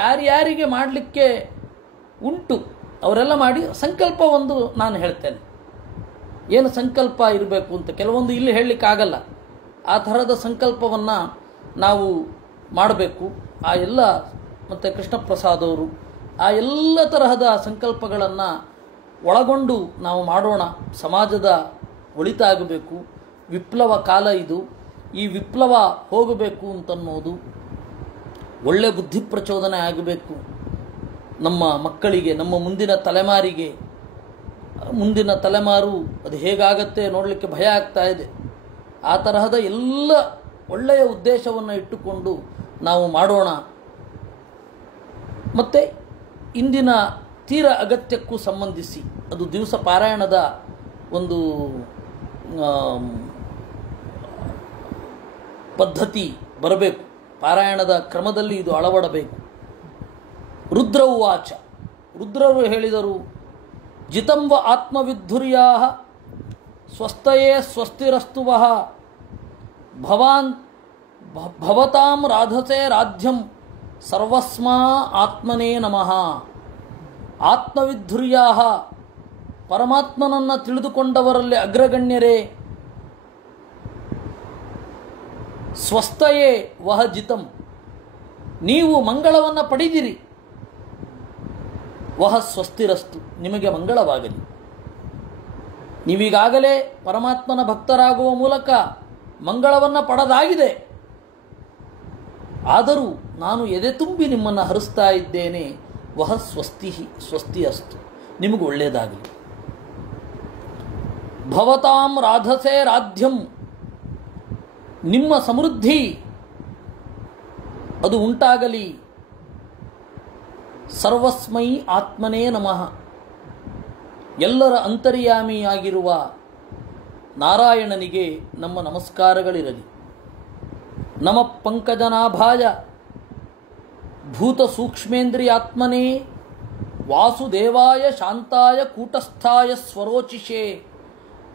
ಯಾರ್ಯಾರಿಗೆ ಮಾಡಲಿಕ್ಕೆ ಉಂಟು ಅವರೆಲ್ಲ ಮಾಡಿ ಸಂಕಲ್ಪ ಒಂದು ನಾನು ಹೇಳ್ತೇನೆ. ಏನು ಸಂಕಲ್ಪ ಇರಬೇಕು ಅಂತ ಕೆಲವೊಂದು ಇಲ್ಲಿ ಹೇಳಲಿಕ್ಕಾಗಲ್ಲ. ಆ ಥರದ ಸಂಕಲ್ಪವನ್ನು ನಾವು ಮಾಡಬೇಕು. ಆ ಎಲ್ಲ ಮತ್ತು ಕೃಷ್ಣ ಪ್ರಸಾದ್ ಅವರು ಆ ಎಲ್ಲ ತರಹದ ಸಂಕಲ್ಪಗಳನ್ನು ಒಳಗೊಂಡು ನಾವು ಮಾಡೋಣ. ಸಮಾಜದ ಒಳಿತಾಗಬೇಕು. ವಿಪ್ಲವ ಕಾಲ ಇದು. ಈ ವಿಪ್ಲವ ಹೋಗಬೇಕು ಅಂತನ್ನೋದು, ಒಳ್ಳೆ ಬುದ್ಧಿ ಪ್ರಚೋದನೆ ಆಗಬೇಕು ನಮ್ಮ ಮಕ್ಕಳಿಗೆ, ನಮ್ಮ ಮುಂದಿನ ತಲೆಮಾರಿಗೆ. ಮುಂದಿನ ತಲೆಮಾರು ಅದು ಹೇಗಾಗತ್ತೆ ನೋಡಲಿಕ್ಕೆ ಭಯ ಆಗ್ತಾ ಇದೆ. ಆ ತರಹದ ಎಲ್ಲ ಒಳ್ಳೆಯ ಉದ್ದೇಶವನ್ನು ಇಟ್ಟುಕೊಂಡು ನಾವು ಮಾಡೋಣ. ಮತ್ತು ಇಂದಿನ ತೀರ ಅಗತ್ಯಕ್ಕೂ ಸಂಬಂಧಿಸಿ ಅದು ದಿವಸ ಪಾರಾಯಣದ ಒಂದು ಪದ್ಧತಿ ಬರಬೇಕು, ಪಾರಾಯಣದ ಕ್ರಮದಲ್ಲಿ ಇದು ಅಳವಡಬೇಕು. ರುದ್ರ ಉವಾಚ, ರುದ್ರರು ಹೇಳಿದರು, ಜಿತಂವ ಆತ್ಮವಿದ್ಧುರ್ಯಾ ಸ್ವಸ್ಥಯೇ ಸ್ವಸ್ತಿರಸ್ತುವಃ ಭವತಾಂ ರಾಧಸೆ ರಾಧ್ಯಂ ಸರ್ವಸ್ಮಾ ಆತ್ಮನೇ ನಮಃ. ಆತ್ಮವಿದ್ಧುರ್ಯಾ, ಪರಮಾತ್ಮನನ್ನು ತಿಳಿದುಕೊಂಡವರಲ್ಲಿ ಅಗ್ರಗಣ್ಯರೇ, ಸ್ವಸ್ಥಯೇ ವಹ ಜಿತಂ, ನೀವು ಮಂಗಳವನ್ನು ಪಡೆದಿರಿ, ವಹ ಸ್ವಸ್ತಿರಸ್ತು, ನಿಮಗೆ ಮಂಗಳವಾಗಲಿ. ನೀವೀಗಾಗಲೇ ಪರಮಾತ್ಮನ ಭಕ್ತರಾಗುವ ಮೂಲಕ ಮಂಗಳವನ್ನು ಪಡೆದಾಗಿದೆ. ಆದರೂ ನಾನು ಎದೆ ತುಂಬಿ ನಿಮ್ಮನ್ನು ಹರಿಸ್ತಾ ಇದ್ದೇನೆ. ವಹ ಸ್ವಸ್ತಿ ಅಸ್ತು, ನಿಮಗೆ ಒಳ್ಳೆಯದಾಗಲಿ. ಭವತಾಂ ರಾಧಸೆ ರಾಧ್ಯಂ, ನಿಮ್ಮ ಸಮೃದ್ಧಿ ಅದು ಉಂಟಾಗಲಿ. ಸರ್ವಸ್ಮೈ ಆತ್ಮನೇ ನಮಃ, ಎಲ್ಲರ ಅಂತರ್ಯಾಮಿಯಾಗಿರುವ ನಾರಾಯಣನಿಗೆ ನಮ್ಮ ನಮಸ್ಕಾರಗಳಿರಲಿ. ನಮ ಪಂಕಜನಾಭಾಯ ಭೂತ ಸೂಕ್ಷ್ಮೇಂದ್ರಿಯಾತ್ಮನೇ ವಾಸುದೇವಾಯ ಶಾಂತಾಯ ಕೂಟಸ್ಥಾಯ ಸ್ವರೋಚಿಷೆ.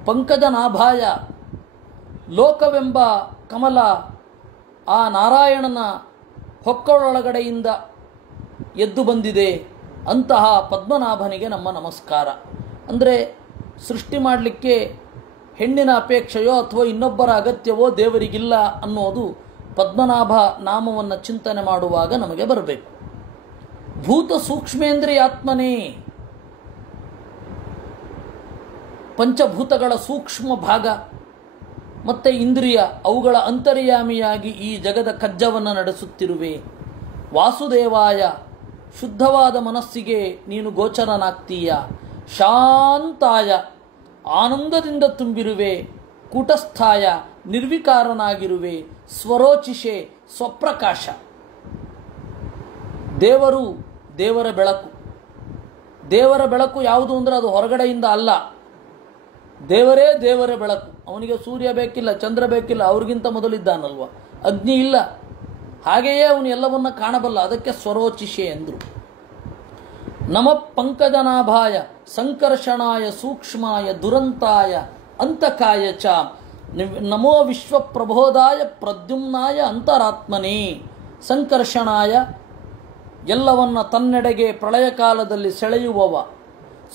ಪಂಕಜನಾಭಾಯ, ಲೋಕವೆಂಬ ಕಮಲ ಆ ನಾರಾಯಣನ ಹೊಕ್ಕಳೊಳಗಡೆಯಿಂದ ಎದ್ದು ಬಂದಿದೆ. ಅಂತಹ ಪದ್ಮನಾಭನಿಗೆ ನಮ್ಮ ನಮಸ್ಕಾರ. ಅಂದರೆ ಸೃಷ್ಟಿ ಮಾಡಲಿಕ್ಕೆ ಹೆಣ್ಣಿನ ಅಪೇಕ್ಷೆಯೋ ಅಥವಾ ಇನ್ನೊಬ್ಬರ ಅಗತ್ಯವೋ ದೇವರಿಗಿಲ್ಲ ಅನ್ನೋದು ಪದ್ಮನಾಭ ನಾಮವನ್ನು ಚಿಂತನೆ ಮಾಡುವಾಗ ನಮಗೆ ಬರಬೇಕು. ಭೂತ ಸೂಕ್ಷ್ಮೇಂದ್ರಿಯಾತ್ಮನೇ, ಪಂಚಭೂತಗಳ ಸೂಕ್ಷ್ಮ ಭಾಗ ಮತ್ತು ಇಂದ್ರಿಯ, ಅವುಗಳ ಅಂತರ್ಯಾಮಿಯಾಗಿ ಈ ಜಗದ ಕಜ್ಜವನ್ನು ನಡೆಸುತ್ತಿರುವೆ. ವಾಸುದೇವಾಯ, ಶುದ್ಧವಾದ ಮನಸ್ಸಿಗೆ ನೀನು ಗೋಚರನಾಗ್ತೀಯ. ಶಾಂತಾಯ, ಆನಂದದಿಂದ ತುಂಬಿರುವೆ. ಕೂಟಸ್ಥಾಯ, ನಿರ್ವಿಕಾರನಾಗಿರುವೆ. ಸ್ವರೋಚಿಷೆ, ಸ್ವಪ್ರಕಾಶ. ದೇವರು ದೇವರ ಬೆಳಕು. ದೇವರ ಬೆಳಕು ಯಾವುದು ಅಂದರೆ ಅದು ಹೊರಗಡೆಯಿಂದ ಅಲ್ಲ, ದೇವರೇ ದೇವರ ಬೆಳಕು. ಅವನಿಗೆ ಸೂರ್ಯ ಬೇಕಿಲ್ಲ, ಚಂದ್ರ ಬೇಕಿಲ್ಲ, ಅವ್ರಿಗಿಂತ ಮೊದಲಿದ್ದಾನಲ್ವ. ಅಗ್ನಿ ಇಲ್ಲ, ಹಾಗೆಯೇ ಅವನು ಎಲ್ಲವನ್ನ ಕಾಣಬಲ್ಲ. ಅದಕ್ಕೆ ಸ್ವರೋಚಿಷೆ ಎಂದರು. ನಮ ಪಂಕಜನಾಭಾಯ ಸಂಕರ್ಷಣಾಯ ಸೂಕ್ಷ್ಮಾಯ ದುರಂತಾಯ ಅಂತಕಾಯ ಚ ನಮೋ ವಿಶ್ವಪ್ರಬೋಧಾಯ ಪ್ರದ್ಯುಮ್ನಾಯ ಅಂತರಾತ್ಮನೇ. ಸಂಕರ್ಷಣಾಯ, ಎಲ್ಲವನ್ನ ತನ್ನೆಡೆಗೆ ಪ್ರಳಯ ಕಾಲದಲ್ಲಿ ಸೆಳೆಯುವವ.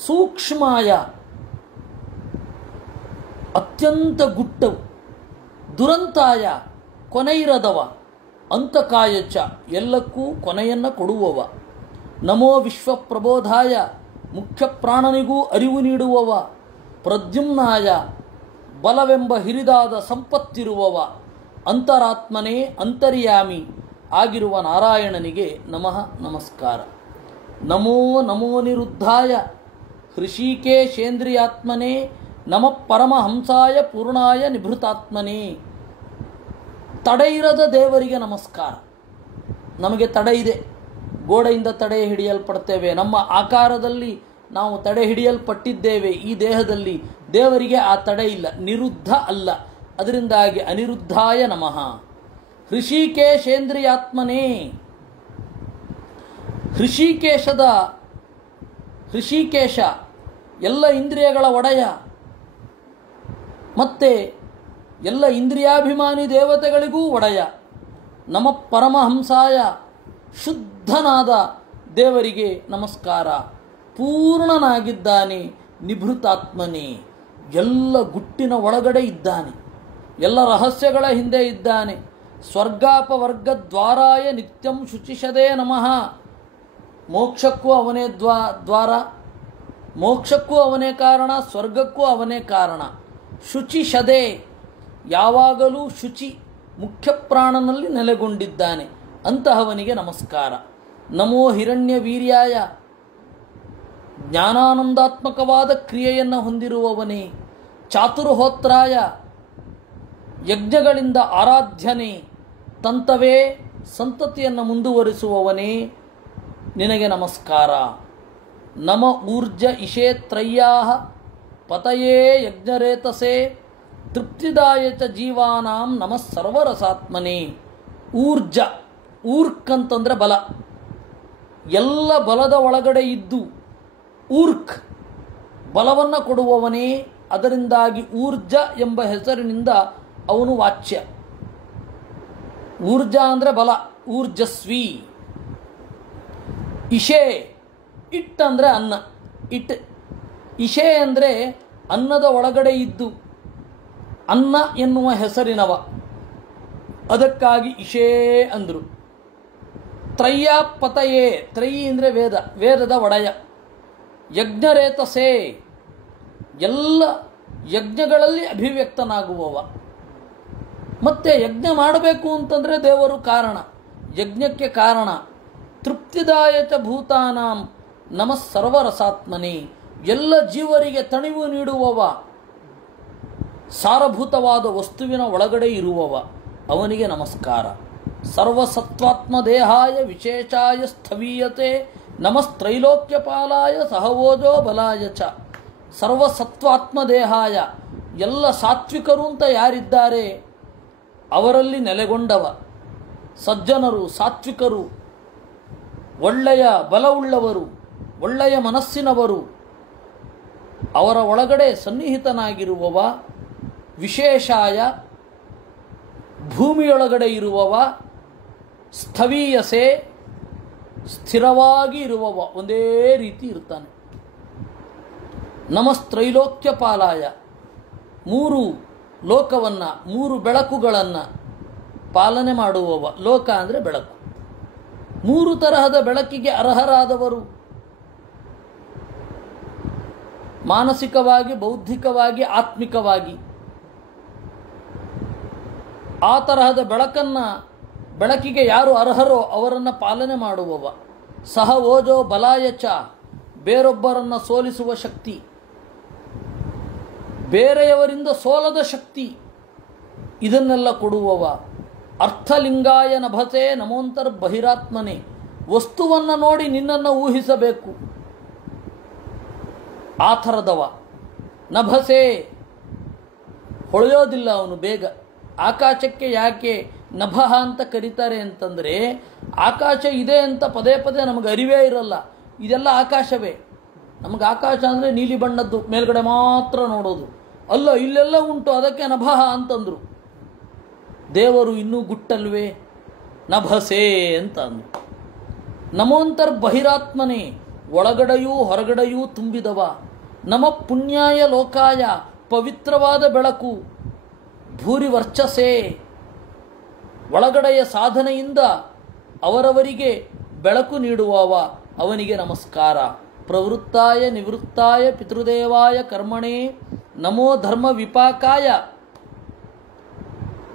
ಸೂಕ್ಷ್ಮಾಯ, ಅತ್ಯಂತ ಗುಟ್ಟವು. ದುರಂತಾಯ, ಕೊನೆಯಿರದವ. ಅಂತಕಾಯ ಚ, ಎಲ್ಲಕ್ಕೂ ಕೊನೆಯನ್ನು ಕೊಡುವವ. ನಮೋ ವಿಶ್ವಪ್ರಬೋಧಾಯ, ಮುಖ್ಯ ಪ್ರಾಣನಿಗೂ ಅರಿವು ನೀಡುವವ. ಪ್ರದ್ಯುಮ್ನಾಯ, ಬಲವೆಂಬ ಹಿರಿದಾದ ಸಂಪತ್ತಿರುವವ. ಅಂತರಾತ್ಮನೇ, ಅಂತರ್ಯಾಮಿ ಆಗಿರುವ ನಾರಾಯಣನಿಗೆ ನಮಃ ನಮಸ್ಕಾರ. ನಮೋ ನಮೋ ನಿರುದ್ಧಾಯ ಹೃಷಿಕೇಶೇಂದ್ರಿಯಾತ್ಮನೇ ನಮಃ ಪರಮಹಂಸಾಯ ಪೂರ್ಣಾಯ ನಿಭೃತಾತ್ಮನೇ. ತಡೆಯಿರದ ದೇವರಿಗೆ ನಮಸ್ಕಾರ. ನಮಗೆ ತಡೆ ಇದೆ, ಗೋಡೆಯಿಂದ ತಡೆ ಹಿಡಿಯಲ್ಪಡ್ತೇವೆ. ನಮ್ಮ ಆಕಾರದಲ್ಲಿ ನಾವು ತಡೆ ಹಿಡಿಯಲ್ಪಟ್ಟಿದ್ದೇವೆ ಈ ದೇಹದಲ್ಲಿ. ದೇವರಿಗೆ ಆ ತಡೆ ಇಲ್ಲ, ನಿರುದ್ಧ ಅಲ್ಲ. ಅದರಿಂದಾಗಿ ಅನಿರುದ್ಧಾಯ ನಮಃ. ಹೃಷಿಕೇಶೇಂದ್ರಿಯಾತ್ಮನೇ, ಹೃಷಿಕೇಶ ಎಲ್ಲ ಇಂದ್ರಿಯಗಳ ಒಡೆಯ, ಮತ್ತೆ ಎಲ್ಲ ಇಂದ್ರಿಯಾಭಿಮಾನಿ ದೇವತೆಗಳಿಗೂ ಒಡೆಯ. ನಮ ಪರಮಹಂಸಾಯ, ಶುದ್ಧನಾದ ದೇವರಿಗೆ ನಮಸ್ಕಾರ. ಪೂರ್ಣನಾಗಿದ್ದಾನೆ, ನಿಭೃತಾತ್ಮನೇ, ಎಲ್ಲ ಗುಟ್ಟಿನ ಒಳಗಡೆ ಇದ್ದಾನೆ, ಎಲ್ಲ ರಹಸ್ಯಗಳ ಹಿಂದೆ ಇದ್ದಾನೆ. ಸ್ವರ್ಗಾಪವರ್ಗ ದ್ವಾರಾಯ ನಿತ್ಯಂ ಶುಚಿಷದೇ ನಮಃ. ಮೋಕ್ಷಕ್ಕೂ ಅವನೇ ದ್ವಾರ, ಮೋಕ್ಷಕ್ಕೂ ಅವನೇ ಕಾರಣ, ಸ್ವರ್ಗಕ್ಕೂ ಅವನೇ ಕಾರಣ. ಶುಚಿಷದೇ, ಯಾವಾಗಲೂ ಶುಚಿ, ಮುಖ್ಯ ಪ್ರಾಣನಲ್ಲಿ ನೆಲೆಗೊಂಡಿದ್ದಾನೆ. ಅಂತಹವನಿಗೆ ನಮಸ್ಕಾರ. ನಮೋ ಹಿರಣ್ಯ ವೀರ್ಯಾಯ, ಜ್ಞಾನಾನಂದಾತ್ಮಕವಾದ ಕ್ರಿಯೆಯನ್ನು ಹೊಂದಿರುವವನೇ. ಚಾತುರ್ಹೋತ್ರಾಯ, ಯಜ್ಞಗಳಿಂದ ಆರಾಧ್ಯನೇ. ತಂತವೇ ಸಂತತಿಯನ್ನು ಮುಂದುವರಿಸುವವನೇ ನಿನಗೆ ನಮಸ್ಕಾರ. ನಮ ಊರ್ಜ ಇಶೇ ತ್ರಯ್ಯಾ ಪತಯೇ ಯಜ್ಞರೇತಸೆ ತೃಪ್ತಿದಾಯ ಚ ಜೀವಾನಾಂ ನಮಃ ಸರ್ವರಸಾತ್ಮನೇ. ಊರ್ಜ, ಊರ್ಕ್ ಅಂತಂದರೆ ಬಲ, ಎಲ್ಲ ಬಲದ ಒಳಗಡೆ ಇದ್ದು ಊರ್ಕ್ ಬಲವನ್ನು ಕೊಡುವವನೇ. ಅದರಿಂದಾಗಿ ಊರ್ಜ ಎಂಬ ಹೆಸರಿನಿಂದ ಅವನು ವಾಚ್ಯ. ಊರ್ಜ ಅಂದರೆ ಬಲ, ಊರ್ಜಸ್ವಿ. ಇಶೆ, ಇಟ್ ಅಂದರೆ ಅನ್ನ, ಇಟ್. ಇಶೆ ಅಂದರೆ ಅನ್ನದ ಒಳಗಡೆ ಇದ್ದು, ಅನ್ನ ಎನ್ನುವ ಹೆಸರಿನವ, ಅದಕ್ಕಾಗಿ ಇಶೇ ಅಂದರು. ತ್ರಯ್ಯ ಪತಯೇ, ತ್ರಯಿ ಅಂದರೆ ವೇದ, ವೇದದ ಒಡೆಯ. ಯಜ್ಞರೇತಸೆ, ಎಲ್ಲ ಯಜ್ಞಗಳಲ್ಲಿ ಅಭಿವ್ಯಕ್ತನಾಗುವವ. ಮತ್ತೆ ಯಜ್ಞ ಮಾಡಬೇಕು ಅಂತಂದರೆ ದೇವರು ಕಾರಣ, ಯಜ್ಞಕ್ಕೆ ಕಾರಣ. ತೃಪ್ತಿದಾಯ ಚ ಭೂತಾನಾಂ ನಮಃ ಸರ್ವರಸಾತ್ಮನೇ, ಎಲ್ಲ ಜೀವರಿಗೆ ತಣಿವು ನೀಡುವವ, ಸಾರಭೂತವಾದ ವಸ್ತುವಿನ ಒಳಗಡೆ ಇರುವವ, ಅವನಿಗೆ ನಮಸ್ಕಾರ. ಸರ್ವಸತ್ವಾತ್ಮ ದೇಹಾಯ ವಿಶೇಷಾಯ ಸ್ಥವೀಯತೆ ನಮಸ್ತ್ರೈಲೋಕ್ಯಪಾಲಾಯ ಸಹವೋಜೋ ಬಲಾಯ ಚ. ಸರ್ವಸತ್ವಾತ್ಮ ದೇಹಾಯ, ಎಲ್ಲ ಸಾತ್ವಿಕರು ಅಂತ ಯಾರಿದ್ದಾರೆ ಅವರಲ್ಲಿ ನೆಲೆಗೊಂಡವ, ಸಜ್ಜನರು, ಸಾತ್ವಿಕರು, ಒಳ್ಳೆಯ ಬಲವುಳ್ಳವರು, ಒಳ್ಳೆಯ ಮನಸ್ಸಿನವರು, ಅವರ ಒಳಗಡೆ ಸನ್ನಿಹಿತನಾಗಿರುವವ. ವಿಶೇಷಾಯ, ಭೂಮಿಯೊಳಗಡೆ ಇರುವವ. ಸ್ಥವೀಯಸೆ, ಸ್ಥಿರವಾಗಿ ಇರುವವ, ಒಂದೇ ರೀತಿ ಇರ್ತಾನೆ. ನಮಸ್ತ್ರೈಲೋಕ್ಯ ಪಾಲಾಯ, ಮೂರು ಲೋಕವನ್ನು, ಮೂರು ಬೆಳಕುಗಳನ್ನು ಪಾಲನೆ ಮಾಡುವವ. ಲೋಕ ಅಂದರೆ ಬೆಳಕು. ಮೂರು ತರಹದ ಬೆಳಕಿಗೆ ಅರ್ಹರಾದವರು, ಮಾನಸಿಕವಾಗಿ, ಬೌದ್ಧಿಕವಾಗಿ, ಆತ್ಮಿಕವಾಗಿ. ಆ ತರಹದ ಬೆಳಕಿಗೆ ಯಾರು ಅರ್ಹರೋ ಅವರನ್ನು ಪಾಲನೆ ಮಾಡುವವ. ಸಹ ಓಜೋ ಬಲಾಯ ಚ, ಬೇರೊಬ್ಬರನ್ನು ಸೋಲಿಸುವ ಶಕ್ತಿ, ಬೇರೆಯವರಿಂದ ಸೋಲದ ಶಕ್ತಿ, ಇದನ್ನೆಲ್ಲ ಕೊಡುವವ. ಅರ್ಥಲಿಂಗಾಯ ನಭಸೆ ನಮೋಂತರ್ ಬಹಿರಾತ್ಮನೆ, ವಸ್ತುವನ್ನು ನೋಡಿ ನಿನ್ನನ್ನು ಊಹಿಸಬೇಕು, ಆ ಥರದವ. ನಭಸೆ, ಹೊಳೆಯೋದಿಲ್ಲ ಅವನು ಬೇಗ. ಆಕಾಶಕ್ಕೆ ಯಾಕೆ ನಭಃ ಅಂತ ಕರೀತಾರೆ ಅಂತಂದರೆ, ಆಕಾಶ ಇದೆ ಅಂತ ಪದೇ ಪದೇ ನಮಗೆ ಅರಿವೇ ಇರಲ್ಲ. ಇದೆಲ್ಲ ಆಕಾಶವೇ. ನಮಗೆ ಆಕಾಶ ಅಂದರೆ ನೀಲಿ ಬಣ್ಣದ್ದು, ಮೇಲ್ಗಡೆ ಮಾತ್ರ ನೋಡೋದು. ಅಲ್ಲ, ಇಲ್ಲೆಲ್ಲ ಉಂಟು, ಅದಕ್ಕೆ ನಭಃ ಅಂತಂದರು. ದೇವರು ಇನ್ನೂ ಗುಟ್ಟಲ್ವೇ, ನಭಸೆ ಅಂತ ಅಂದರು. ನಮೋಂತರ್ ಬಹಿರಾತ್ಮನೇ, ಒಳಗಡೆಯೂ ಹೊರಗಡೆಯೂ ತುಂಬಿದವ. ನಮ ಪುಣ್ಯಾಯ ಲೋಕಾಯ, ಪವಿತ್ರವಾದ ಬೆಳಕು. ಭೂರಿ ವರ್ಚಸೆ, ಒಳಗಡೆಯ ಸಾಧನೆಯಿಂದ ಅವರವರಿಗೆ ಬೆಳಕು ನೀಡುವವ, ಅವನಿಗೆ ನಮಸ್ಕಾರ. ಪ್ರವೃತ್ತಾಯ ನಿವೃತ್ತಾಯ ಪಿತೃದೇವಾಯ ಕರ್ಮಣೇ ನಮೋ ಧರ್ಮ ವಿಪಾಕಾಯ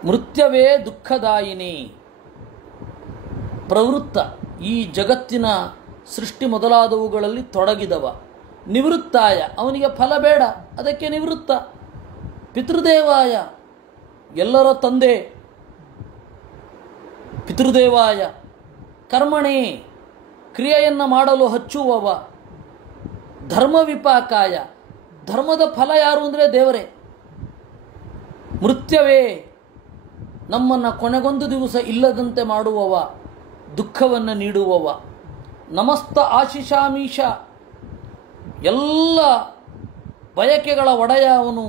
ಮೃತ್ಯವೇ ದುಃಖದಾಯಿನಿ. ಪ್ರವೃತ್ತ, ಈ ಜಗತ್ತಿನ ಸೃಷ್ಟಿ ಮೊದಲಾದವುಗಳಲ್ಲಿ ತೊಡಗಿದವ. ನಿವೃತ್ತಾಯ, ಅವನಿಗೆ ಫಲ ಬೇಡ, ಅದಕ್ಕೆ ನಿವೃತ್ತ. ಪಿತೃದೇವಾಯ, ಎಲ್ಲರ ತಂದೆ ಪಿತೃದೇವಾಯ. ಕರ್ಮಣೇ, ಕ್ರಿಯೆಯನ್ನು ಮಾಡಲು ಹಚ್ಚುವವ. ಧರ್ಮ ವಿಪಾಕಾಯ, ಧರ್ಮದ ಫಲ ಯಾರು ಅಂದರೆ ದೇವರೇ. ಮೃತ್ಯವೇ, ನಮ್ಮನ್ನು ಕೊನೆಗೊಂದು ದಿವಸ ಇಲ್ಲದಂತೆ ಮಾಡುವವ, ದುಃಖವನ್ನು ನೀಡುವವ. ನಮಸ್ತ ಆಶಿಷಾಮೀಶ, ಎಲ್ಲ ಬಯಕೆಗಳ ಒಡೆಯ ಅವನು.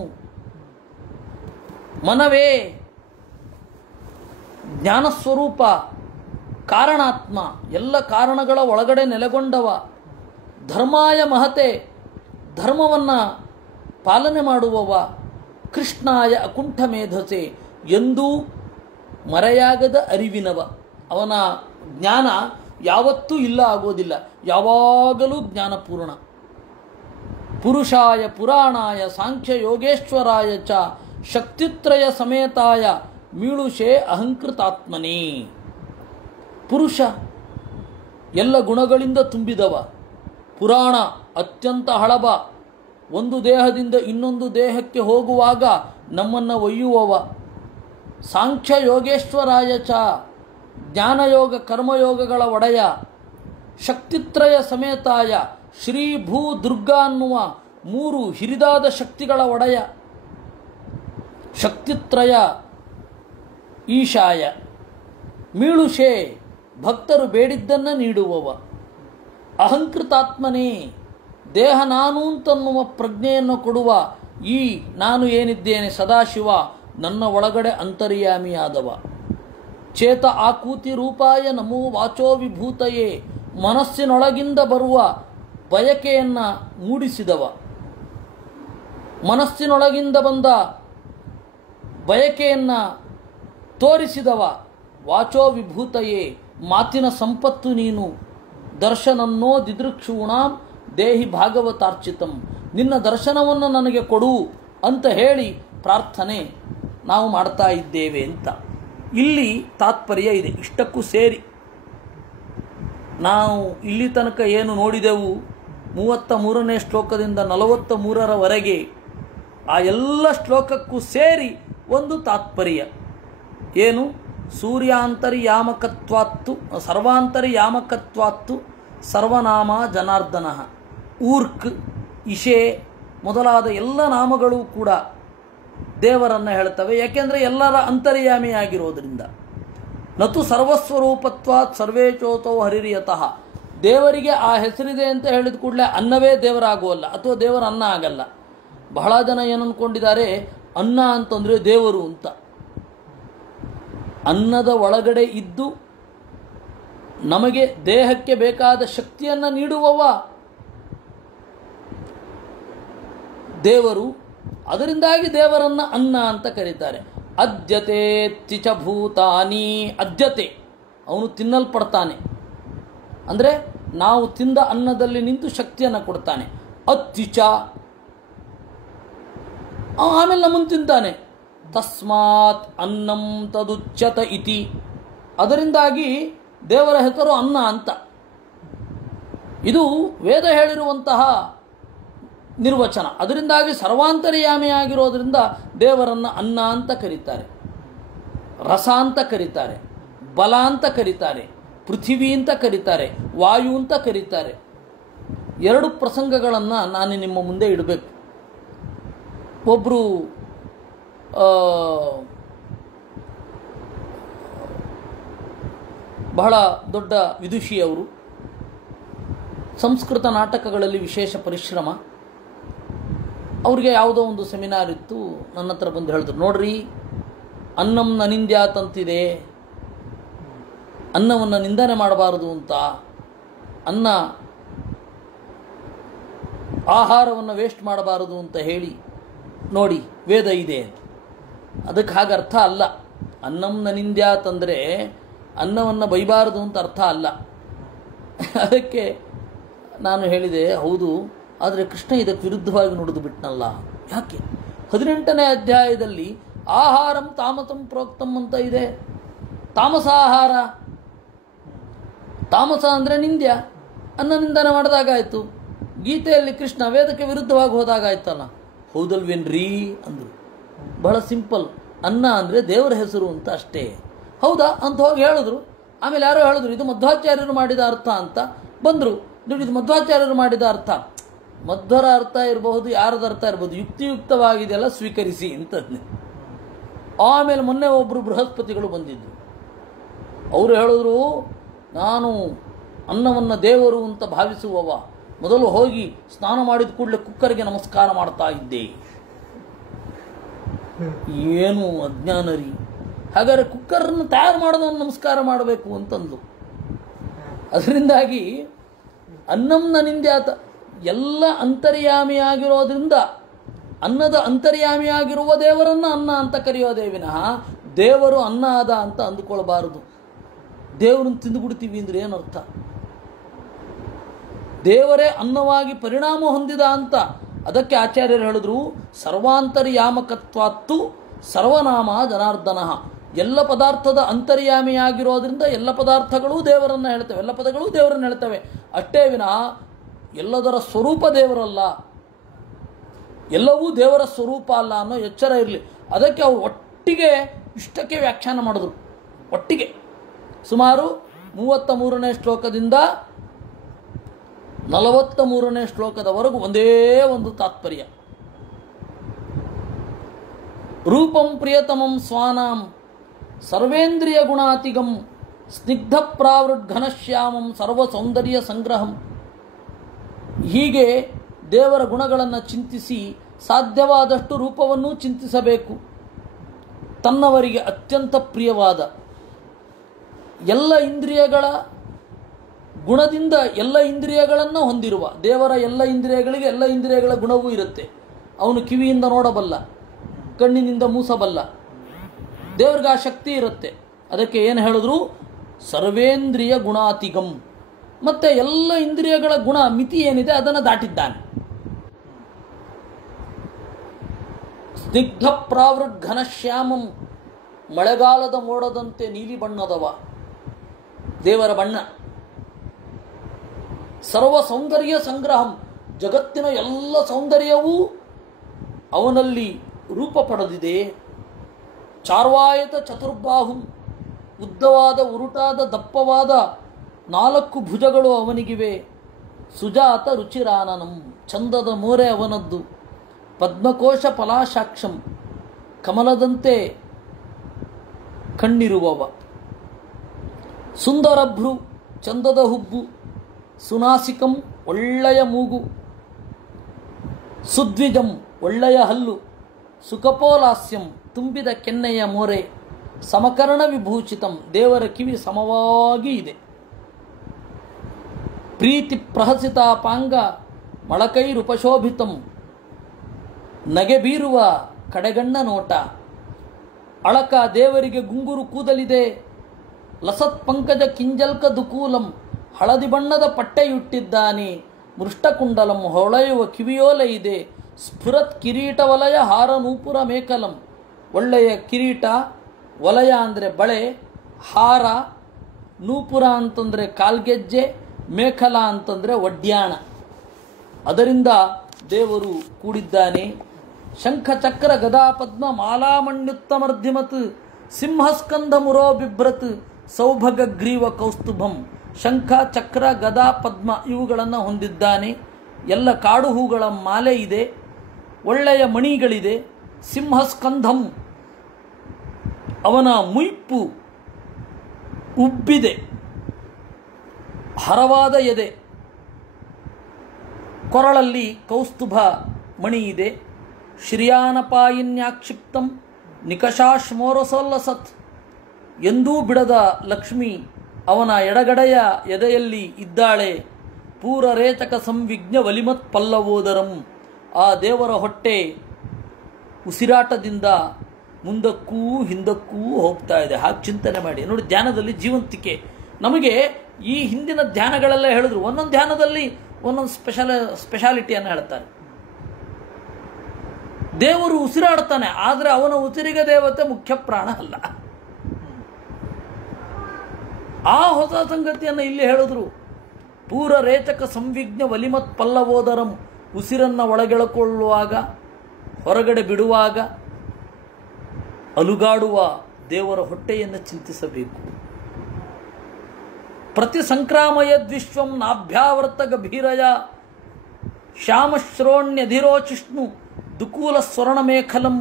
ಮನವೇ, ಜ್ಞಾನಸ್ವರೂಪ, ಕಾರಣಾತ್ಮ, ಎಲ್ಲ ಕಾರಣಗಳ ಒಳಗಡೆ ನೆಲೆಗೊಂಡವ. ಧರ್ಮಾಯ ಮಹತೆ, ಧರ್ಮವನ್ನು ಪಾಲನೆ ಮಾಡುವವ. ಕೃಷ್ಣಾಯ ಅಕುಂಠ ಮೇಧಸೆ, ಎಂದೂ ಮರೆಯಾಗದ ಅರಿವಿನವ. ಅವನ ಜ್ಞಾನ ಯಾವತ್ತೂ ಇಲ್ಲ ಆಗೋದಿಲ್ಲ, ಯಾವಾಗಲೂ ಜ್ಞಾನಪೂರ್ಣ. ಪುರುಷಾಯ ಪುರಾಣಾಯ ಸಾಂಖ್ಯ ಯೋಗೇಶ್ವರಾಯ ಚ ಶಕ್ತಿತ್ರಯ ಸಮೇತಾಯ ಮೀಳುಷೆ ಅಹಂಕೃತಾತ್ಮನೇ. ಪುರುಷ, ಎಲ್ಲ ಗುಣಗಳಿಂದ ತುಂಬಿದವ. ಪುರಾಣ, ಅತ್ಯಂತ ಹಳಬ. ಒಂದು ದೇಹದಿಂದ ಇನ್ನೊಂದು ದೇಹಕ್ಕೆ ಹೋಗುವಾಗ ನಮ್ಮನ್ನು ಒಯ್ಯುವವ. ಸಾಂಖ್ಯ ಯೋಗೇಶ್ವರಾಯ ಚ, ಜ್ಞಾನಯೋಗ ಕರ್ಮಯೋಗಗಳ ಒಡೆಯ, ಶಕ್ತಿತ್ರಯ ಸಮೇತಾಯ, ಶ್ರೀ ಭೂ ದುರ್ಗಾ ಅನ್ನುವ 3 ಹಿರಿದಾದ ಶಕ್ತಿಗಳ ಒಡೆಯ, ಶಕ್ತಿತ್ರಯ ಈಶಾಯ, ಮೀಳುಷೇ ಭಕ್ತರು ಬೇಡಿದ್ದನ್ನು ನೀಡುವವ, ಅಹಂಕೃತಾತ್ಮನೇ ದೇಹ ನಾನು ಅಂತನ್ನುವ ಪ್ರಜ್ಞೆಯನ್ನು ಕೊಡುವ ಈ ನಾನು ಏನಿದ್ದೇನೆ ಸದಾಶಿವ ನನ್ನ ಒಳಗಡೆ ಅಂತರ್ಯಾಮಿಯಾದವ, ಚೇತ ಆಕೂತಿ ರೂಪಾಯ ನಮೋ ವಾಚೋ ವಿಭೂತಯೇ ಮನಸ್ಸಿನೊಳಗಿಂದ ಬರುವ ಬಯಕೆಯನ್ನು ಮೂಡಿಸಿದವ, ಮನಸ್ಸಿನೊಳಗಿಂದ ಬಂದ ಬಯಕೆಯನ್ನು ತೋರಿಸಿದವ, ವಾಚೋ ವಿಭೂತಯೇ ಮಾತಿನ ಸಂಪತ್ತು ನೀನು, ದರ್ಶನನ್ನೋ ದಿದೃಕ್ಷೂಣಾಂ ದೇಹಿ ಭಾಗವತಾರ್ಚಿತಂ ನಿನ್ನ ದರ್ಶನವನ್ನು ನನಗೆ ಕೊಡು ಅಂತ ಹೇಳಿ ಪ್ರಾರ್ಥನೆ ನಾವು ಮಾಡ್ತಾ ಇದ್ದೇವೆ ಅಂತ ಇಲ್ಲಿ ತಾತ್ಪರ್ಯ ಇದೆ. ಇಷ್ಟಕ್ಕೂ ಸೇರಿ ನಾವು ಇಲ್ಲಿ ತನಕ ಏನು ನೋಡಿದೆವು 33ನೇ ಶ್ಲೋಕದಿಂದ 43ರವರೆಗೆ ಆ ಎಲ್ಲ ಶ್ಲೋಕಕ್ಕೂ ಸೇರಿ ಒಂದು ತಾತ್ಪರ್ಯ ಏನು? ಸೂರ್ಯಾಂತರ್ಯಾಮಕತ್ವಾತ್ತು ಸರ್ವಾಂತರ್ಯಾಮಕತ್ವಾತ್ತು ಸರ್ವನಾಮ ಜನಾರ್ದನ, ಊರ್ಕ್, ಇಶೆ ಮೊದಲಾದ ಎಲ್ಲ ನಾಮಗಳು ಕೂಡ ದೇವರನ್ನು ಹೇಳ್ತವೆ. ಯಾಕೆಂದರೆ ಎಲ್ಲರ ಅಂತರ್ಯಾಮಿಯಾಗಿರೋದ್ರಿಂದ. ನತು ಸರ್ವಸ್ವರೂಪತ್ವಾತ್ ಸರ್ವೇಚೋತೋ ಹರಿರಿಯತಃ, ದೇವರಿಗೆ ಆ ಹೆಸರಿದೆ ಅಂತ ಹೇಳಿದ ಕೂಡಲೇ ಅನ್ನವೇ ದೇವರಾಗುವಲ್ಲ ಅಥವಾ ದೇವರ ಅನ್ನ ಆಗಲ್ಲ. ಬಹಳ ಜನ ಏನಂದ್ಕೊಂಡಿದ್ದಾರೆ ಅನ್ನ ಅಂತಂದರೆ ದೇವರು ಅಂತ. ಅನ್ನದ ಒಳಗಡೆ ಇದ್ದು ನಮಗೆ ದೇಹಕ್ಕೆ ಬೇಕಾದ ಶಕ್ತಿಯನ್ನು ನೀಡುವವ ದೇವರು. ಅದರಿಂದಾಗಿ ದೇವರನ್ನು ಅನ್ನ ಅಂತ ಕರೀತಾರೆ. ಅದ್ಯತೆ ತಿಚ ಭೂತಾನಿ, ಅದ್ಯತೆ ಅವನು ತಿನ್ನಲ್ಪಡ್ತಾನೆ ಅಂದರೆ ನಾವು ತಿಂದ ಅನ್ನದಲ್ಲಿ ನಿಂತು ಶಕ್ತಿಯನ್ನು ಕೊಡ್ತಾನೆ. ಅತ್ತಿಚ ಆಮೇಲೆ ನಮ್ಮನ್ನು ತಿಂತಾನೆ. ತಸ್ಮಾತ್ ಅನ್ನಂ ತದುಚ್ಯತ ಇತಿ, ಅದರಿಂದಾಗಿ ದೇವರ ಹೆಸರು ಅನ್ನ ಅಂತ. ಇದು ವೇದ ಹೇಳಿರುವಂತಹ ನಿರ್ವಚನ. ಅದರಿಂದಾಗಿ ಸರ್ವಾಂತರ್ಯಾಮಿಯಾಗಿರೋದ್ರಿಂದ ದೇವರನ್ನು ಅನ್ನ ಅಂತ ಕರೀತಾರೆ, ರಸ ಅಂತ ಕರೀತಾರೆ, ಬಲ ಅಂತ ಕರೀತಾರೆ, ಪೃಥಿವಿ ಅಂತ ಕರೀತಾರೆ, ವಾಯು ಅಂತ ಕರೀತಾರೆ. 2 ಪ್ರಸಂಗಗಳನ್ನು ನಾನು ನಿಮ್ಮ ಮುಂದೆ ಇಡಬೇಕು. ಒಬ್ಬರು ಬಹಳ ದೊಡ್ಡ ವಿದುಷಿಯವರು, ಸಂಸ್ಕೃತ ನಾಟಕಗಳಲ್ಲಿ ವಿಶೇಷ ಪರಿಶ್ರಮ. ಅವ್ರಿಗೆ ಯಾವುದೋ ಒಂದು ಸೆಮಿನಾರ್ ಇತ್ತು, ನನ್ನ ಹತ್ರ ಬಂದು ಹೇಳಿದ್ರು, ನೋಡ್ರಿ ಅನ್ನಂ ನನಿಂದ್ಯಾತಂತಿದೆ, ಅನ್ನವನ್ನು ನಿಂದನೆ ಮಾಡಬಾರದು ಅಂತ, ಅನ್ನ ಆಹಾರವನ್ನು ವೇಸ್ಟ್ ಮಾಡಬಾರದು ಅಂತ ಹೇಳಿ ನೋಡಿ ವೇದ ಇದೆ. ಅದಕ್ಕೆ ಹಾಗೆ ಅರ್ಥ ಅಲ್ಲ. ಅನ್ನಂ ನನಿಂದ್ಯಾತಂದರೆ ಅನ್ನವನ್ನು ಬೈಬಾರದು ಅಂತ ಅರ್ಥ ಅಲ್ಲ. ಅದಕ್ಕೆ ನಾನು ಹೇಳಿದೆ, ಹೌದು, ಆದರೆ ಕೃಷ್ಣ ಇದಕ್ಕೆ ವಿರುದ್ಧವಾಗಿ ನುಡಿದು ಬಿಟ್ನಲ್ಲ. ಯಾಕೆ? 18ನೇ ಅಧ್ಯಾಯದಲ್ಲಿ ಆಹಾರಂ ತಾಮಸಂ ಪ್ರೋಕ್ತಂ ಅಂತ ಇದೆ. ತಾಮಸಾಹಾರ, ತಾಮಸ ಅಂದರೆ ನಿಂದ್ಯ, ಅನ್ನ ನಿಂದನೆ ಮಾಡಿದಾಗಾಯಿತು. ಗೀತೆಯಲ್ಲಿ ಕೃಷ್ಣ ವೇದಕ್ಕೆ ವಿರುದ್ಧವಾಗಿ ಹೋದಾಗಾಯ್ತಲ್ಲ. ಹೌದಲ್ವೇನ್ರೀ ಅಂದರು. ಬಹಳ ಸಿಂಪಲ್. ಅನ್ನ ಅಂದರೆ ದೇವರ ಹೆಸರು ಅಂತ ಅಷ್ಟೇ. ಹೌದಾ ಅಂತ ಹೋಗಿ ಹೇಳಿದ್ರು. ಆಮೇಲೆ ಯಾರೋ ಹೇಳಿದ್ರು ಇದು ಮಧ್ವಾಚಾರ್ಯರು ಮಾಡಿದ ಅರ್ಥ ಅಂತ ಬಂದರು. ನೋಡಿ, ಇದು ಮಧ್ವಾಚಾರ್ಯರು ಮಾಡಿದ ಅರ್ಥ, ಮಧ್ವರ ಅರ್ಥ ಇರಬಹುದು, ಯಾರದ ಅರ್ಥ ಇರಬಹುದು, ಯುಕ್ತಿಯುಕ್ತವಾಗಿದೆಯಲ್ಲ ಸ್ವೀಕರಿಸಿ ಅಂತಂದೆ. ಆಮೇಲೆ ಮೊನ್ನೆ ಒಬ್ಬರು ಬೃಹಸ್ಪತಿಗಳು ಬಂದಿದ್ದರು. ಅವರು ಹೇಳಿದ್ರು, ನಾನು ಅನ್ನವನ್ನು ದೇವರು ಅಂತ ಭಾವಿಸುವವ, ಮೊದಲು ಹೋಗಿ ಸ್ನಾನ ಮಾಡಿದ ಕೂಡಲೇ ಕುಕ್ಕರ್ಗೆ ನಮಸ್ಕಾರ ಮಾಡ್ತಾ ಇದ್ದೆ. ಏನು ಅಜ್ಞಾನ ರೀ! ಹಾಗಾದರೆ ಕುಕ್ಕರನ್ನು ತಯಾರು ಮಾಡೋದನ್ನು ನಮಸ್ಕಾರ ಮಾಡಬೇಕು ಅಂತಂದು. ಅದರಿಂದಾಗಿ ಅನ್ನಂ ನನಿಂದ್ಯಾತ, ಎಲ್ಲ ಅಂತರ್ಯಾಮಿಯಾಗಿರೋದ್ರಿಂದ ಅನ್ನದ ಅಂತರ್ಯಾಮಿಯಾಗಿರುವ ದೇವರನ್ನು ಅನ್ನ ಅಂತ ಕರೆಯೋದೇ ವಿನಃ ದೇವರು ಅನ್ನ ಅದ ಅಂತ ಅಂದುಕೊಳ್ಬಾರದು. ದೇವರನ್ನು ತಿಂದುಬಿಡ್ತೀವಿ ಅಂದರೆ ಏನರ್ಥ? ದೇವರೇ ಅನ್ನವಾಗಿ ಪರಿಣಾಮ ಹೊಂದಿದ ಅಂತ. ಅದಕ್ಕೆ ಆಚಾರ್ಯರು ಹೇಳಿದ್ರು, ಸರ್ವಾಂತರ್ಯಾಮಕತ್ವಾತ್ತು ಸರ್ವನಾಮ ಜನಾರ್ದನ. ಎಲ್ಲ ಪದಾರ್ಥದ ಅಂತರ್ಯಾಮಿಯಾಗಿರೋದ್ರಿಂದ ಎಲ್ಲ ಪದಾರ್ಥಗಳೂ ದೇವರನ್ನು ಹೇಳ್ತವೆ, ಎಲ್ಲ ಪದಗಳೂ ದೇವರನ್ನು ಹೇಳ್ತವೆ. ಅಷ್ಟೇ ವಿನಃ ಎಲ್ಲದರ ಸ್ವರೂಪ ದೇವರಲ್ಲ, ಎಲ್ಲವೂ ದೇವರ ಸ್ವರೂಪ ಅಲ್ಲ ಅನ್ನೋ ಎಚ್ಚರ ಇರಲಿ. ಅದಕ್ಕೆ ಅವರು ಒಟ್ಟಿಗೆ ಇಷ್ಟಕ್ಕೆ ವ್ಯಾಖ್ಯಾನ ಮಾಡಿದ್ರು. ಒಟ್ಟಿಗೆ ಸುಮಾರು 33ನೇ ಶ್ಲೋಕದಿಂದ 43ನೇ ಶ್ಲೋಕದವರೆಗೂ ಒಂದೇ ಒಂದು ತಾತ್ಪರ್ಯ. ರೂಪಂ ಪ್ರಿಯತಮಂ ಸ್ವಾನಾಂ ಸರ್ವೇಂದ್ರಿಯ ಗುಣಾತಿಗಂ ಸ್ನಿಗ್ಧ ಪ್ರಾವೃಡ್ ಘನಶ್ಯಾಮಂ ಸರ್ವ ಸೌಂದರ್ಯ ಸಂಗ್ರಹಂ. ಹೀಗೆ ದೇವರ ಗುಣಗಳನ್ನು ಚಿಂತಿಸಿ ಸಾಧ್ಯವಾದಷ್ಟು ರೂಪವನ್ನು ಚಿಂತಿಸಬೇಕು. ತನ್ನವರಿಗೆ ಅತ್ಯಂತ ಪ್ರಿಯವಾದ ಎಲ್ಲ ಇಂದ್ರಿಯಗಳ ಗುಣದಿಂದ ಎಲ್ಲ ಇಂದ್ರಿಯಗಳನ್ನು ಹೊಂದಿರುವ ದೇವರ ಎಲ್ಲ ಇಂದ್ರಿಯಗಳಿಗೆ ಎಲ್ಲ ಇಂದ್ರಿಯಗಳ ಗುಣವೂ ಇರುತ್ತೆ. ಅವನು ಕಿವಿಯಿಂದ ನೋಡಬಲ್ಲ, ಕಣ್ಣಿನಿಂದ ಮೂಸಬಲ್ಲ, ದೇವರಿಗೆ ಆ ಶಕ್ತಿ ಇರುತ್ತೆ. ಅದಕ್ಕೆ ಏನು ಹೇಳಿದ್ರು? ಸರ್ವೇಂದ್ರಿಯ ಗುಣಾತಿಗಂ. ಮತ್ತೆ ಎಲ್ಲ ಇಂದ್ರಿಯಗಳ ಗುಣ ಮಿತಿ ಏನಿದೆ ಅದನ್ನು ದಾಟಿದ್ದಾನೆ. ಸ್ನಿಗ್ಧ ಪ್ರಾವೃಡ್ ಘನಶ್ಯಾಮಂ, ಮಳೆಗಾಲದ ಮೋಡದಂತೆ ನೀಲಿ ಬಣ್ಣದವ ದೇವರ ಬಣ್ಣ. ಸರ್ವ ಸೌಂದರ್ಯ ಸಂಗ್ರಹಂ, ಜಗತ್ತಿನ ಎಲ್ಲ ಸೌಂದರ್ಯವೂ ಅವನಲ್ಲಿ ರೂಪ ಪಡೆದಿದೆ. ಚಾರ್ವಾಯತ ಚತುರ್ಬಾಹುಂ, ಉದ್ದವಾದ ಉರುಟಾದ ದಪ್ಪವಾದ 4 ಭುಜಗಳು ಅವನಿಗಿವೆ. ಸುಜಾತ ರುಚಿರಾನನಂ, ಚಂದದ ಮೋರೆ ಅವನದ್ದು. ಪದ್ಮಕೋಶ ಫಲಾಶಾಕ್ಷಂ, ಕಮಲದಂತೆ ಕಣ್ಣಿರುವವ. ಸುಂದರಭ್ರು, ಚಂದದ ಹುಬ್ಬು. ಸುನಾಸಿಕಂ, ಒಳ್ಳೆಯ ಮೂಗು. ಸುದ್ವಿಜಂ, ಒಳ್ಳೆಯ ಹಲ್ಲು. ಸುಖಪೋಲಾಸ್ಯಂ, ತುಂಬಿದ ಕೆನ್ನೆಯ ಮೋರೆ. ಸಮಕರ್ಣ ವಿಭೂಷಿತಂ, ದೇವರ ಕಿವಿ ಸಮವಾಗಿ ಇದೆ. ಪ್ರೀತಿ ಪ್ರಹಸಿತಾಪಾಂಗ ಮಳಕೈರುಪಶೋಭಿತಂ, ನಗೆ ಬೀರುವ ಕಡೆಗಣ್ಣ ನೋಟ. ಅಳಕ, ದೇವರಿಗೆ ಗುಂಗುರು ಕೂದಲಿದೆ. ಲಸತ್ ಪಂಕಜ ಕಿಂಜಲ್ಕ ದುಕೂಲಂ, ಹಳದಿ ಬಣ್ಣದ ಪಟ್ಟೆಯುಟ್ಟಿದ್ದಾನೆ. ಮೃಷ್ಟಕುಂಡಲಂ, ಹೊಳೆಯುವ ಕಿವಿಯೋಲೆ ಇದೆ. ಸ್ಫುರತ್ ಕಿರೀಟ ವಲಯ ಹಾರ ನೂಪುರ ಮೇಕಲಂ, ಒಳ್ಳೆಯ ಕಿರೀಟ. ವಲಯ ಅಂದರೆ ಬಳೆ, ಹಾರ, ನೂಪುರ ಅಂತಂದರೆ ಕಾಲ್ಗೆಜ್ಜೆ, ಮೇಖಲ ಅಂತಂದರೆ ಒಡ್ಯಾಣ. ಅದರಿಂದ ದೇವರು ಕೂಡಿದ್ದಾನೆ. ಶಂಖ ಚಕ್ರ ಗದಾ ಪದ್ಮ ಮಾಲಾಮಣ್ಯುತ್ತಮರ್ಧಿಮತ್, ಸಿಂಹಸ್ಕಂಧ ಮುರೋ ಬಿಭ್ರತ್, ಸೌಭಗ ಗ್ರೀವ ಕೌಸ್ತುಭಂ. ಶಂಖ ಚಕ್ರ ಗದಾ ಪದ್ಮ ಇವುಗಳನ್ನು ಹೊಂದಿದ್ದಾನೆ. ಎಲ್ಲ ಕಾಡು ಹೂಗಳ ಮಾಲೆ ಇದೆ. ಒಳ್ಳೆಯ ಮಣಿಗಳಿದೆ. ಸಿಂಹಸ್ಕಂಧಂ, ಅವನ ಮುಯ್ಪು ಉಬ್ಬಿದೆ. ಹರವಾದ ಎದೆ. ಕೊರಳಲ್ಲಿ ಕೌಸ್ತುಭ ಮಣಿ ಇದೆ. ಶ್ರಿಯಾನಪಾಯಿನ್ಯಾಕ್ಷಿಪ್ತಂ ನಿಕಷಾಶ್ಮೋರಸೋಲ್ಲಸತ್, ಎಂದೂ ಬಿಡದ ಲಕ್ಷ್ಮಿ ಅವನ ಎಡಗಡೆಯ ಎದೆಯಲ್ಲಿ ಇದ್ದಾಳೆ. ಪೂರರೇಚಕ ಸಂವಿಜ್ಞ ವಲಿಮತ್ ಪಲ್ಲವೋದರಂ, ಆ ದೇವರ ಹೊಟ್ಟೆ ಉಸಿರಾಟದಿಂದ ಮುಂದಕ್ಕೂ ಹಿಂದಕ್ಕೂ ಹೋಗ್ತಾ ಇದೆ. ಹಾಗೆ ಚಿಂತನೆ ಮಾಡಿ ನೋಡಿ. ಧ್ಯಾನದಲ್ಲಿ ಜೀವಂತಿಕೆ. ನಮಗೆ ಈ ಹಿಂದಿನ ಧ್ಯಾನಗಳೆಲ್ಲ ಹೇಳಿದ್ರು, ಒಂದೊಂದು ಧ್ಯಾನದಲ್ಲಿ ಒಂದೊಂದು ಸ್ಪೆಷಾಲಿಟಿಯನ್ನು ಹೇಳ್ತಾರೆ. ದೇವರು ಉಸಿರಾಡ್ತಾನೆ, ಆದರೆ ಅವನ ಉಸಿರಿಗೆ ದೇವತೆ ಮುಖ್ಯ ಪ್ರಾಣ ಅಲ್ಲ. ಆ ಹೊಸ ಸಂಗತಿಯನ್ನು ಇಲ್ಲಿ ಹೇಳಿದ್ರು. ಪೂರ ರೇಚಕ ಸಂವಿಜ್ಞ ವಲಿಮತ್ ಪಲ್ಲವೋದರಂ, ಉಸಿರನ್ನು ಒಳಗೆಳಕೊಳ್ಳುವಾಗ ಹೊರಗಡೆ ಬಿಡುವಾಗ ಅಲುಗಾಡುವ ದೇವರ ಹೊಟ್ಟೆಯನ್ನು ಚಿಂತಿಸಬೇಕು. ಪ್ರತಿ ಸಂಕ್ರಾಮಯದ್ವಿಶ್ವಂ ನಾಭ್ಯಾವರ್ತ ಗಭೀರಯ, ಶ್ಯಾಮಶ್ರೋಣ್ಯಧಿರೋಚಿಷ್ಣು ದುಕೂಲ ಸ್ವರ್ಣಮೇಖಲಂ.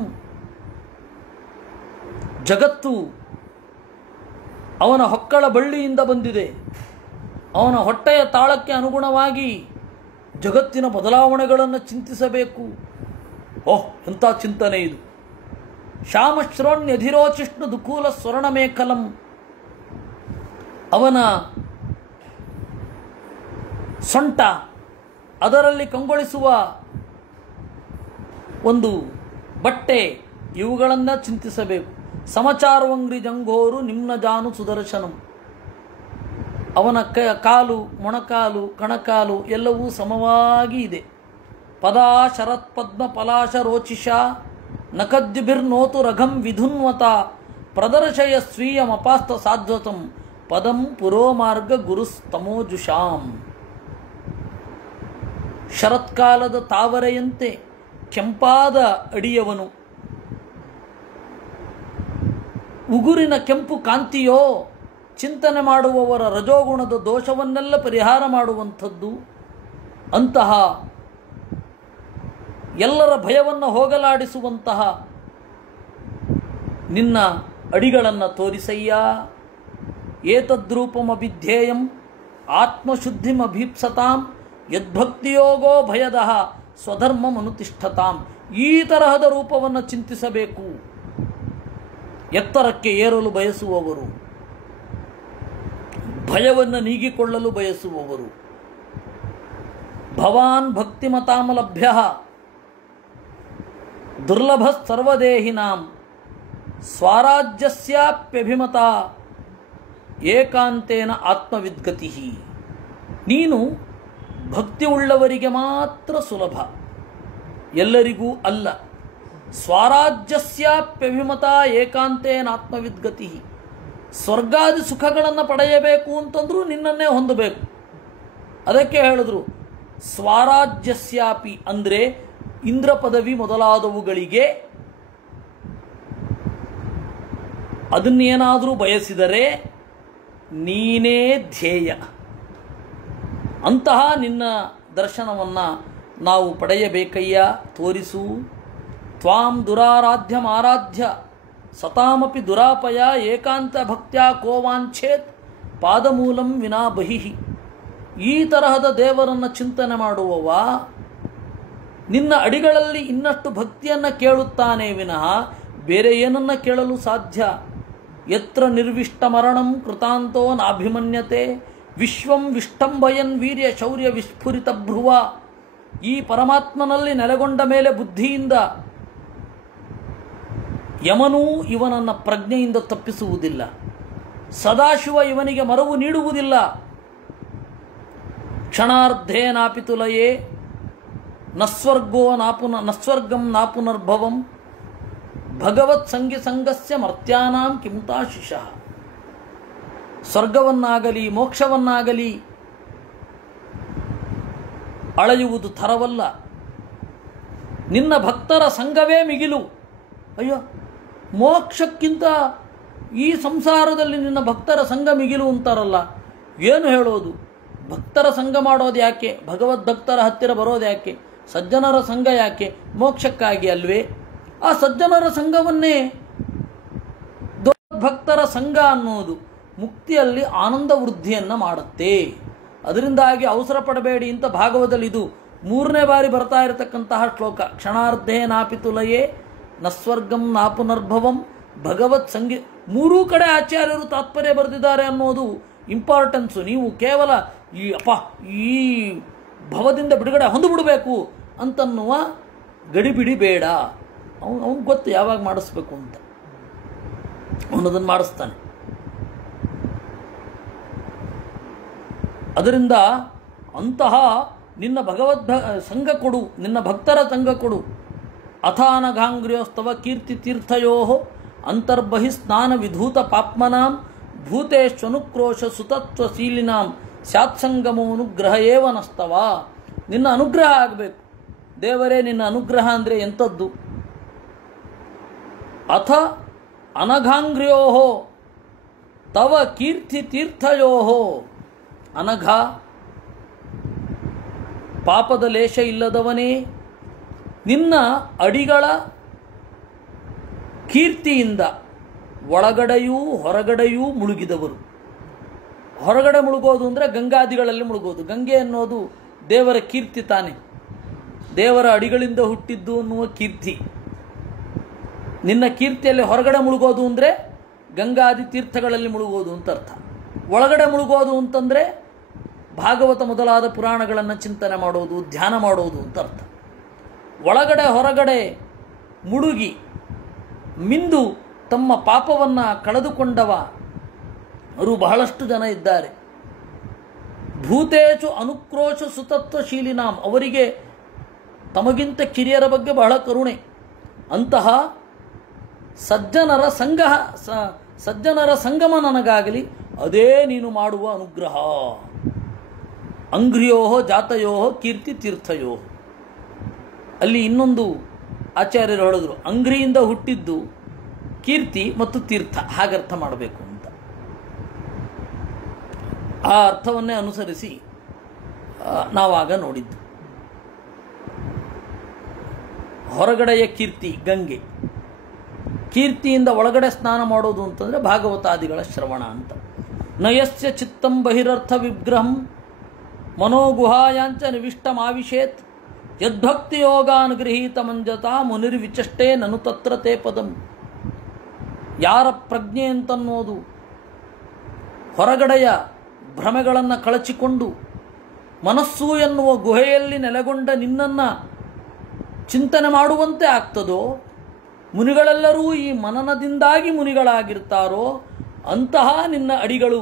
ಜಗತ್ತು ಅವನ ಹೊಕ್ಕಳ ಬಳ್ಳಿಯಿಂದ ಬಂದಿದೆ. ಅವನ ಹೊಟ್ಟೆಯ ತಾಳಕ್ಕೆ ಅನುಗುಣವಾಗಿ ಜಗತ್ತಿನ ಬದಲಾವಣೆಗಳನ್ನು ಚಿಂತಿಸಬೇಕು. ಓಹ್, ಎಂಥ ಚಿಂತನೆ ಇದು! ಶ್ಯಾಮಶ್ರೋಣ್ಯಧಿರೋಚಿಷ್ಣು ದುಕೂಲ ಸ್ವರ್ಣಮೇಖಲಂ. ಅವನ ಸೊಂಟ, ಅದರಲ್ಲಿ ಕಂಗೊಳಿಸುವ ಒಂದು ಬಟ್ಟೆ, ಇವುಗಳನ್ನು ಚಿಂತಿಸಬೇಕು. ಸಮಚಾರವಂಗ್ರಿ ಜಂಘೋರು ನಿಮ್ನ ಜಾನು ಸುದರ್ಶನಂ. ಅವನ ಕಾಲು, ಮೊಣಕಾಲು, ಕಣಕಾಲು ಎಲ್ಲವೂ ಸಮವಾಗಿ ಇದೆ. ಪದಾ ಶರತ್ ಪದ್ಮ ಪಲಾಶ ರೋಚಿಷ ನಕದ್ಯುಭಿರ್ನೋತು ರಘಂ ವಿಧುನ್ವತ, ಪ್ರದರ್ಶಯ ಸ್ವೀಯಮಪಾಸ್ತ ಸಾಧ್ವತಂ ಪದಂ ಪುರೋಮಾರ್ಗ ಗುರುಸ್ತಮೋಜುಷಾಂ. ಶರತ್ಕಾಲದ ತಾವರೆಯಂತೆ ಕೆಂಪಾದ ಅಡಿಯವನು. ಉಗುರಿನ ಕೆಂಪು ಕಾಂತಿಯೋ ಚಿಂತನೆ ಮಾಡುವವರ ರಜೋಗುಣದ ದೋಷವನ್ನೆಲ್ಲ ಪರಿಹಾರ ಮಾಡುವಂಥದ್ದು. ಅಂತಹ ಎಲ್ಲರ ಭಯವನ್ನು ಹೋಗಲಾಡಿಸುವಂತಹ ನಿನ್ನ ಅಡಿಗಳನ್ನು ತೋರಿಸಯ್ಯ. ಏತದ್ರೂಪಮಭಿಧ್ಯೇಯಂ ಆತ್ಮಶುದ್ಧಿಮಭೀಪ್ಸತಾಂ ಯದ್ಭಕ್ತಿಯೋಗೋ ಭಯದಃ ಸ್ವಧರ್ಮಮನುತಿಷ್ಠತಾಂ. ಈ ತರಹದ ರೂಪವನ್ನು ಚಿಂತಿಸಬೇಕು. ಎತ್ತರಕ್ಕೆ ಏರಲು ಬಯಸುವವರು, ಭಯವನ್ನು ನೀಗಿಕೊಳ್ಳಲು ಬಯಸುವವರು. ಭವಾನ್ ಭಕ್ತಿಮತಾಮಲಭ್ಯ ದುರ್ಲಭ ಸರ್ವದೇಹಿನಾಂ ಸ್ವರಾಜ್ಯಸ್ಯಾಪ್ಯಭಿಮತ ಏಕಾಂತೇನ ಆತ್ಮವಿದ್ಗತಿ. ನೀನು ಭಕ್ತಿ ಉಳ್ಳವರಿಗೆ ಮಾತ್ರ ಸುಲಭ, ಎಲ್ಲರಿಗೂ ಅಲ್ಲ. ಸ್ವರಾಜ್ಯಸ್ಯಾಪ್ಯಭಿಮತ ಏಕಾಂತೇನ ಆತ್ಮವಿದ್ಗತಿ. ಸ್ವರ್ಗಾದಿ ಸುಖಗಳನ್ನು ಪಡೆಯಬೇಕು ಅಂತಂದ್ರೂ ನಿನ್ನನ್ನೇ ಹೊಂದಬೇಕು. ಅದಕ್ಕೆ ಹೇಳಿದ್ರು ಸ್ವರಾಜ್ಯಸ್ಯಾಪಿ ಅಂದರೆ ಇಂದ್ರ ಪದವಿ ಮೊದಲಾದವುಗಳಿಗೆ ಅದನ್ನೇನಾದರೂ ಬಯಸಿದರೆ ನೀನೇ ಧ್ಯೇಯ. ಅಂತಹ ನಿನ್ನ ದರ್ಶನವನ್ನು ನಾವು ಪಡೆಯಬೇಕಯ್ಯ, ತೋರಿಸು. ತ್ವಾಂ ದುರಾರಾಧ್ಯಮಾರಾಧ್ಯ ಸತಾಮಪಿ ದುರಾಪಯ ಏಕಾಂತ ಭಕ್ತ್ಯಾ ಕೋವಾಂಛೇತ್ ಪಾದಮೂಲಂ ವಿನಾ ಬಹಿಃ. ಈ ತರಹದ ದೇವರನ್ನು ಚಿಂತನೆ ಮಾಡುವವ ನಿನ್ನ ಅಡಿಗಳಲ್ಲಿ ಇನ್ನಷ್ಟು ಭಕ್ತಿಯನ್ನು ಕೇಳುತ್ತಾನೆ ವಿನಃ ಬೇರೆ ಏನನ್ನ ಕೇಳಲು ಸಾಧ್ಯ. ಯತ್ರ ನಿರ್ವಿಷ್ಟ ಮರಣಂ ಕೃತಾಂತೋ ನಾಭಿಮನ್ಯತೆ ವಿಶ್ವಂ ವಿಷ್ಟಂಭಯನ್ ವೀರ್ಯ ಶೌರ್ಯ ವಿಸ್ಫುರಿತ ಭ್ರುವ. ಈ ಪರಮಾತ್ಮನಲ್ಲಿ ನೆಲೆಗೊಂಡ ಮೇಲೆ ಬುದ್ಧಿಯಿಂದ ಯಮನೂ ಇವನನ್ನು ಪ್ರಜ್ಞೆಯಿಂದ ತಪ್ಪಿಸುವುದಿಲ್ಲ. ಸದಾಶಿವ ಇವನಿಗೆ ಮರವು ನೀಡುವುದಿಲ್ಲ. ಕ್ಷಣಾರ್ಧೇನಾಪಿ ತುಲಯೇ ನಸ್ವರ್ಗಂ ನಾಪುನರ್ಭವಂ ಭಗವತ್ ಸಂಗಿ ಸಂಗಸ್ಯ ಮರ್ತ್ಯಾನಾಂ ಕಿಮುತಾಶಿಷಃ. ಸ್ವರ್ಗವನ್ನಾಗಲಿ ಮೋಕ್ಷವನ್ನಾಗಲಿ ಅಳೆಯುವುದು ಥರವಲ್ಲ, ನಿನ್ನ ಭಕ್ತರ ಸಂಘವೇ ಮಿಗಿಲು. ಅಯ್ಯೋ, ಮೋಕ್ಷಕ್ಕಿಂತ ಈ ಸಂಸಾರದಲ್ಲಿ ನಿನ್ನ ಭಕ್ತರ ಸಂಘ ಮಿಗಿಲು ಅಂತಾರಲ್ಲ, ಏನು ಹೇಳೋದು? ಭಕ್ತರ ಸಂಘ ಮಾಡೋದು ಯಾಕೆ? ಭಗವದ್ಭಕ್ತರ ಹತ್ತಿರ ಬರೋದು ಯಾಕೆ? ಸಜ್ಜನರ ಸಂಘ ಯಾಕೆ? ಮೋಕ್ಷಕ್ಕಾಗಿ ಅಲ್ವೇ? ಆ ಸಜ್ಜನರ ಸಂಘವನ್ನೇ ಭಕ್ತರ ಸಂಘ ಅನ್ನೋದು ಮುಕ್ತಿಯಲ್ಲಿ ಆನಂದ ವೃದ್ಧಿಯನ್ನು ಮಾಡುತ್ತೆ. ಅದರಿಂದಾಗಿ ಅವಸರ ಪಡಬೇಡಿ ಅಂತ ಭಾಗವತದಲ್ಲಿ ಇದು 3ನೇ ಬಾರಿ ಬರ್ತಾ ಇರತಕ್ಕಂತಹ ಶ್ಲೋಕ. ಕ್ಷಣಾರ್ಧೇ ನಾಪಿ ತುಲಯೇ ನಸ್ವರ್ಗಂ ನಾಪುನರ್ಭವಂ ಭಗವತ್ ಸಂಗಿ. 3 ಕಡೆ ಆಚಾರ್ಯರು ತಾತ್ಪರ್ಯ ಬರೆದಿದ್ದಾರೆ ಅನ್ನೋದು ಇಂಪಾರ್ಟೆನ್ಸು. ನೀವು ಕೇವಲ ಈ ಭವದಿಂದ ಬಿಡುಗಡೆ ಹೊಂದಿಬಿಡಬೇಕು ಅಂತನ್ನುವ ಗಡಿಬಿಡಿ ಬೇಡ. ಅವನಿಗೆ ಗೊತ್ತು ಯಾವಾಗ ಮಾಡಿಸ್ಬೇಕು ಅಂತ, ಅವನದನ್ನು ಮಾಡಿಸ್ತಾನೆ. ಅದರಿಂದ ಅಂತಹ ನಿನ್ನ ಸಂಘ ಕೊಡು, ನಿನ್ನ ಭಕ್ತರ ಸಂಘ ಕೊಡು. ಅಥಾನಘಾಂಗ್ರ್ಯೋಸ್ತವ ಕೀರ್ತಿ ತೀರ್ಥಯೋ ಅಂತರ್ಬಹಿ ಸ್ನಾನ ವಿಧೂತ ಪಾಪ್ಮನಾಂ ಭೂತೇಶ್ವನುಕ್ರೋಶ ಸುತತ್ವಶೀಲಿನಾಂ ಸ್ಯಾತ್ಸಂಗಮೋನುಗ್ರಹ ಏವ ನಸ್ತವ. ನಿನ್ನ ಅನುಗ್ರಹ ಆಗಬೇಕು ದೇವರೇ. ನಿನ್ನ ಅನುಗ್ರಹ ಅಂದರೆ ಎಂಥದ್ದು? ಅಥ ಅನಘಾಂಗ್ರ್ಯೋ ತವ ಕೀರ್ತಿ ತೀರ್ಥಯೋ. ಅನಘ ಪಾಪದ ಲೇಷ ಇಲ್ಲದವನೇ, ನಿನ್ನ ಅಡಿಗಳ ಕೀರ್ತಿಯಿಂದ ಒಳಗಡೆಯೂ ಹೊರಗಡೆಯೂ ಮುಳುಗಿದವರು. ಹೊರಗಡೆ ಮುಳುಗೋದು ಅಂದರೆ ಗಂಗಾದಿಗಳಲ್ಲಿ ಮುಳುಗೋದು. ಗಂಗೆ ಅನ್ನೋದು ದೇವರ ಕೀರ್ತಿ ತಾನೆ, ದೇವರ ಅಡಿಗಳಿಂದ ಹುಟ್ಟಿದ್ದು ಅನ್ನುವ ಕೀರ್ತಿ. ನಿನ್ನ ಕೀರ್ತಿಯಲ್ಲಿ ಹೊರಗಡೆ ಮುಳುಗೋದು ಅಂದರೆ ಗಂಗಾದಿ ತೀರ್ಥಗಳಲ್ಲಿ ಮುಳುಗೋದು ಅಂತ ಅರ್ಥ. ಒಳಗಡೆ ಮುಳುಗೋದು ಅಂತಂದರೆ ಭಾಗವತ ಮೊದಲಾದ ಪುರಾಣಗಳನ್ನು ಚಿಂತನೆ ಮಾಡೋದು, ಧ್ಯಾನ ಮಾಡೋದು ಅಂತ ಅರ್ಥ. ಒಳಗಡೆ ಹೊರಗಡೆ ಮುಳುಗಿ ಮಿಂದು ತಮ್ಮ ಪಾಪವನ್ನು ಕಳೆದುಕೊಂಡವ ಅವರು ಬಹಳಷ್ಟು ಜನ ಇದ್ದಾರೆ. ಭೂತೇಚು ಅನುಕ್ರೋಶ ಸುತತ್ವಶೀಲಿನಾಂ, ಅವರಿಗೆ ತಮಗಿಂತ ಕಿರಿಯರ ಬಗ್ಗೆ ಬಹಳ ಕರುಣೆ. ಅಂತಹ ಸಜ್ಜನರ ಸಂಗಮ ನನಗಾಗಲಿ, ಅದೇ ನೀನು ಮಾಡುವ ಅನುಗ್ರಹ. ಅಂಗ್ರಿಯೋ ಜಾತಯೋ ಕೀರ್ತಿ ತೀರ್ಥಯೋ. ಅಲ್ಲಿ ಇನ್ನೊಂದು ಆಚಾರ್ಯರು ಹೇಳಿದ್ರು, ಅಂಗ್ರಿಯಿಂದ ಹುಟ್ಟಿದ್ದು ಕೀರ್ತಿ ಮತ್ತು ತೀರ್ಥ, ಹಾಗರ್ಥ ಮಾಡಬೇಕು ಅಂತ. ಆ ಅರ್ಥವನ್ನೇ ಅನುಸರಿಸಿ ನಾವಾಗ ನೋಡಿದ್ದು. ಹೊರಗಡೆಯ ಕೀರ್ತಿ ಗಂಗೆ, ಕೀರ್ತಿಯಿಂದ ಒಳಗಡೆ ಸ್ನಾನ ಮಾಡೋದು ಅಂತಂದರೆ ಭಾಗವತಾದಿಗಳ ಶ್ರವಣ ಅಂತ. ನಯಸ್ಯ ಚಿತ್ತಂ ಬಹಿರರ್ಥ ವಿಗ್ರಹಂ ಮನೋಗುಹಾಯಾಂಚ ನಿವಿಷ್ಟಮಾವಿಷೇತ್ ಯದ್ಭಕ್ತಿ ಯೋಗಾನುಗೃಹೀತ ಮಂಜತಾ ಮುನಿರ್ವಿಚಷ್ಟೇ ನನು ತತ್ರ ತೇ ಪದಂ. ಯಾರ ಪ್ರಜ್ಞೆ ಅಂತನ್ನೋದು ಹೊರಗಡೆಯ ಭ್ರಮೆಗಳನ್ನು ಕಳಚಿಕೊಂಡು ಮನಸ್ಸು ಎನ್ನುವ ಗುಹೆಯಲ್ಲಿ ನೆಲೆಗೊಂಡ ನಿನ್ನನ್ನು ಚಿಂತನೆ ಮಾಡುವಂತೆ ಆಗ್ತದೋ, ಮುನಿಗಳೆಲ್ಲರೂ ಈ ಮನನದಿಂದಾಗಿ ಮುನಿಗಳಾಗಿರ್ತಾರೋ ಅಂತಹ ನಿನ್ನ ಅಡಿಗಳು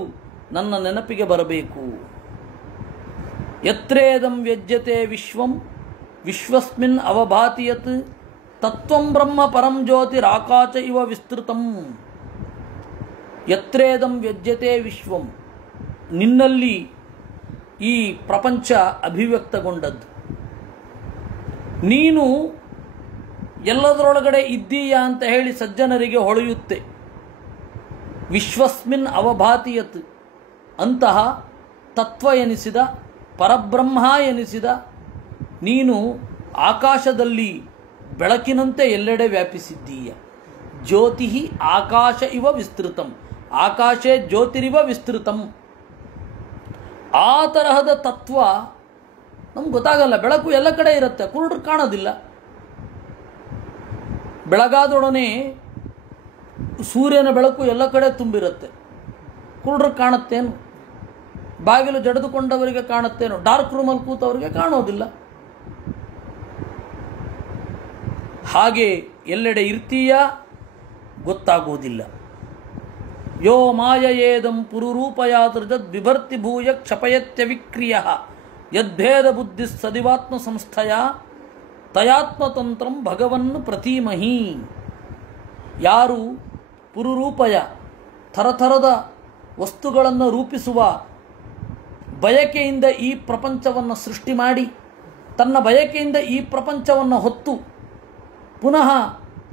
ನನ್ನ ನೆನಪಿಗೆ ಬರಬೇಕು. ಯತ್ರೇದಂ ವ್ಯಜ್ಯತೆ ವಿಶ್ವಂ ವಿಶ್ವಸ್ಮಿನ್ ಅವಭಾತಿ ಯತ್ ತತ್ವಂ ಬ್ರಹ್ಮ ಪರಂ ಜ್ಯೋತಿರಾಕಾಶ ಇವ ವಿಸ್ತೃತಂ. ಯತ್ರೇದಂ ವ್ಯಜ್ಯತೆ ವಿಶ್ವಂ, ನಿನ್ನಲ್ಲಿ ಈ ಪ್ರಪಂಚ ಅಭಿವ್ಯಕ್ತಗೊಂಡದ್ದು, ನೀನು ಎಲ್ಲದರೊಳಗಡೆ ಇದ್ದೀಯಾ ಅಂತ ಹೇಳಿ ಸಜ್ಜನರಿಗೆ ಹೊಳೆಯುತ್ತೆ. ವಿಶ್ವಸ್ಮಿನ್ ಅವಭಾತಿಯತ್, ಅಂತಹ ತತ್ವ ಎನಿಸಿದ ಪರಬ್ರಹ್ಮ ಎನಿಸಿದ ನೀನು ಆಕಾಶದಲ್ಲಿ ಬೆಳಕಿನಂತೆ ಎಲ್ಲೆಡೆ ವ್ಯಾಪಿಸಿದ್ದೀಯ. ಜ್ಯೋತಿ ಆಕಾಶ ಇವ ವಿಸ್ತೃತಂ, ಆಕಾಶೇ ಜ್ಯೋತಿರಿವ ವಿಸ್ತೃತಂ. ಆ ತರಹದ ತತ್ವ ನಮ್ಗೆ ಗೊತ್ತಾಗಲ್ಲ. ಬೆಳಕು ಎಲ್ಲ ಕಡೆ ಇರುತ್ತೆ, ಕುರುಡ್ರು ಕಾಣೋದಿಲ್ಲ. ಬೆಳಗಾದೊಡನೆ ಸೂರ್ಯನ ಬೆಳಕು ಎಲ್ಲ ಕಡೆ ತುಂಬಿರುತ್ತೆ, ಕುರುಡ್ರು ಕಾಣುತ್ತೇನು? ಬಾಗಿಲು ಜಡಿದುಕೊಂಡವರಿಗೆ ಕಾಣುತ್ತೇನೋ? ಡಾರ್ಕ್ ರೂಮಲ್ಲಿ ಕೂತವರಿಗೆ ಕಾಣೋದಿಲ್ಲ. ಹಾಗೆ ಎಲ್ಲೆಡೆ ಇರ್ತೀಯ, ಗೊತ್ತಾಗೋದಿಲ್ಲ. ಯೋ ಮಾಯಯೇದಂ ಪುರುರೂಪಯಾತೃಜದ್ ಬಿಭರ್ತಿ ಭೂಯ ಕ್ಷಪಯತ್ಯವಿಕ್ರಿಯ ಯದ್ಭೇದ ಬುದ್ಧಿ ಸದಿವಾತ್ಮ ಸಂಸ್ಥೆಯ ತಯಾತ್ಮತಂತ್ರಂ ಭಗವನ್ನು ಪ್ರತೀಮಹಿ. ಯಾರು ಪುರುರೂಪಯ ಥರಥರದ ವಸ್ತುಗಳನ್ನು ರೂಪಿಸುವ ಬಯಕೆಯಿಂದ ಈ ಪ್ರಪಂಚವನ್ನು ಸೃಷ್ಟಿ ಮಾಡಿ ತನ್ನ ಬಯಕೆಯಿಂದ ಈ ಪ್ರಪಂಚವನ್ನು ಹೊತ್ತು ಪುನಃ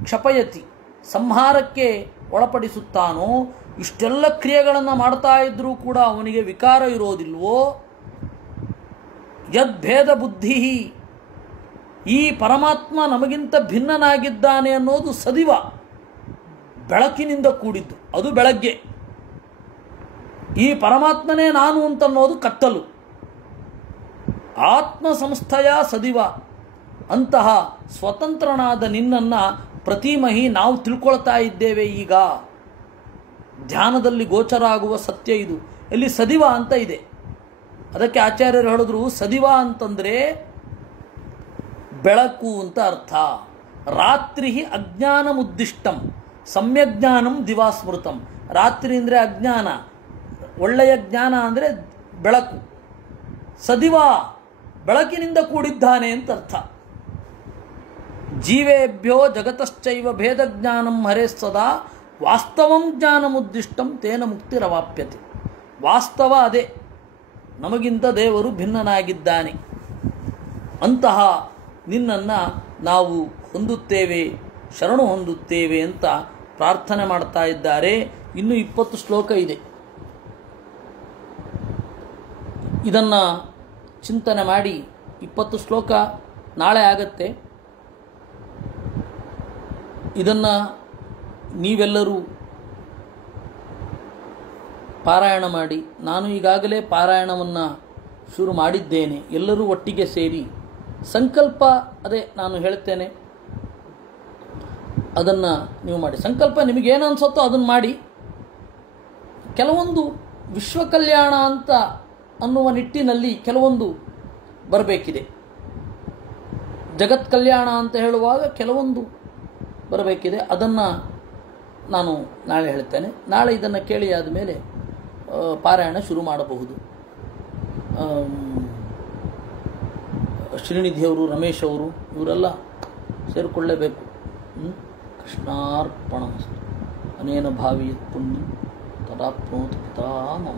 ಕ್ಷಪಯತಿ ಸಂಹಾರಕ್ಕೆ ಒಳಪಡಿಸುತ್ತಾನೋ, ಇಷ್ಟೆಲ್ಲ ಕ್ರಿಯೆಗಳನ್ನು ಮಾಡ್ತಾ ಇದ್ರೂ ಕೂಡ ಅವನಿಗೆ ವಿಕಾರ ಇರೋದಿಲ್ವೋ, ಯದ್ಭೇದ ಬುದ್ಧಿ, ಈ ಪರಮಾತ್ಮ ನಮಗಿಂತ ಭಿನ್ನನಾಗಿದ್ದಾನೆ ಅನ್ನೋದು ಸದಿವ, ಬೆಳಕಿನಿಂದ ಕೂಡಿದ್ದು, ಅದು ಬೆಳಗ್ಗೆ. ಈ ಪರಮಾತ್ಮನೇ ನಾನು ಅಂತನ್ನೋದು ಕತ್ತಲು. ಆತ್ಮ ಸಂಸ್ಥೆಯ ಸದಿವ, ಅಂತಹ ಸ್ವತಂತ್ರನಾದ ನಿನ್ನನ್ನು ಪ್ರತಿಮಹಿ ನಾವು ತಿಳ್ಕೊಳ್ತಾ ಇದ್ದೇವೆ. ಈಗ ಧ್ಯಾನದಲ್ಲಿ ಗೋಚರ ಆಗುವ ಸತ್ಯ ಇದು. ಇಲ್ಲಿ ಸದಿವ ಅಂತ ಇದೆ. ಅದಕ್ಕೆ ಆಚಾರ್ಯರು ಹೇಳಿದ್ರು, ಸದಿವ ಅಂತಂದರೆ ಬೆಳಕು ಅಂತ ಅರ್ಥ. ರಾತ್ರಿ ಅಜ್ಞಾನಮುದ್ದಿಷ್ಟಂ ಸಮ್ಯಜ್ಞಾನಂ ದಿವಾಸ್ಮೃತಂ. ರಾತ್ರಿ ಅಂದರೆ ಅಜ್ಞಾನ, ಒಳ್ಳೆಯ ಜ್ಞಾನ ಅಂದರೆ ಬೆಳಕು. ಸದಿವ ಬೆಳಕಿನಿಂದ ಕೂಡಿದ್ದಾನೆ ಅಂತ ಅರ್ಥ. ಜೀವೇಭ್ಯೋ ಜಗತಶ್ಚೈವ ಭೇದ ಜ್ಞಾನಂ ಹರೇ ಸದಾ ವಾಸ್ತವಂ ಜ್ಞಾನಮುದ್ದಿಷ್ಟಂ ತೇನ ಮುಕ್ತಿರವಾಪ್ಯತೆ. ವಾಸ್ತವ ಅದೇ, ನಮಗಿಂತ ದೇವರು ಭಿನ್ನನಾಗಿದ್ದಾನೆ. ಅಂತಹ ನಿನ್ನನ್ನು ನಾವು ಹೊಂದುತ್ತೇವೆ, ಶರಣು ಹೊಂದುತ್ತೇವೆ ಅಂತ ಪ್ರಾರ್ಥನೆ ಮಾಡ್ತಾ ಇದ್ದಾರೆ. ಇನ್ನು 20 ಶ್ಲೋಕ ಇದೆ. ಇದನ್ನು ಚಿಂತನೆ ಮಾಡಿ 20 ಶ್ಲೋಕ ನಾಳೆ ಆಗತ್ತೆ. ಇದನ್ನು ನೀವೆಲ್ಲರೂ ಪಾರಾಯಣ ಮಾಡಿ. ನಾನು ಈಗಾಗಲೇ ಪಾರಾಯಣವನ್ನು ಶುರು ಮಾಡಿದ್ದೇನೆ. ಎಲ್ಲರೂ ಒಟ್ಟಿಗೆ ಸೇರಿ ಸಂಕಲ್ಪ, ಅದೇ ನಾನು ಹೇಳ್ತೇನೆ, ಅದನ್ನು ನೀವು ಮಾಡಿ. ಸಂಕಲ್ಪ ನಿಮಗೇನು ಅನಿಸುತ್ತೋ ಅದನ್ನು ಮಾಡಿ. ಕೆಲವೊಂದು ವಿಶ್ವ ಕಲ್ಯಾಣ ಅಂತ ಅನ್ನುವ ನಿಟ್ಟಿನಲ್ಲಿ ಕೆಲವೊಂದು ಬರಬೇಕಿದೆ. ಜಗತ್ ಕಲ್ಯಾಣ ಅಂತ ಹೇಳುವಾಗ ಕೆಲವೊಂದು ಬರಬೇಕಿದೆ. ಅದನ್ನು ನಾನು ನಾಳೆ ಹೇಳ್ತೇನೆ. ನಾಳೆ ಇದನ್ನು ಕೇಳಿ ಆದಮೇಲೆ ಪಾರಾಯಣ ಶುರು ಮಾಡಬಹುದು. ಶ್ರೀನಿಧಿಯವರು, ರಮೇಶ್ ಅವರು, ಇವರೆಲ್ಲ ಸೇರಿಕೊಳ್ಳಲೇಬೇಕು. ಕೃಷ್ಣಾರ್ಪಣ ಅನೇನ ಭಾವಿಯತ್ ಪುಣ್ಯ ತದಾಪ್ನೋತಿ ಪಿತಾಮಹ.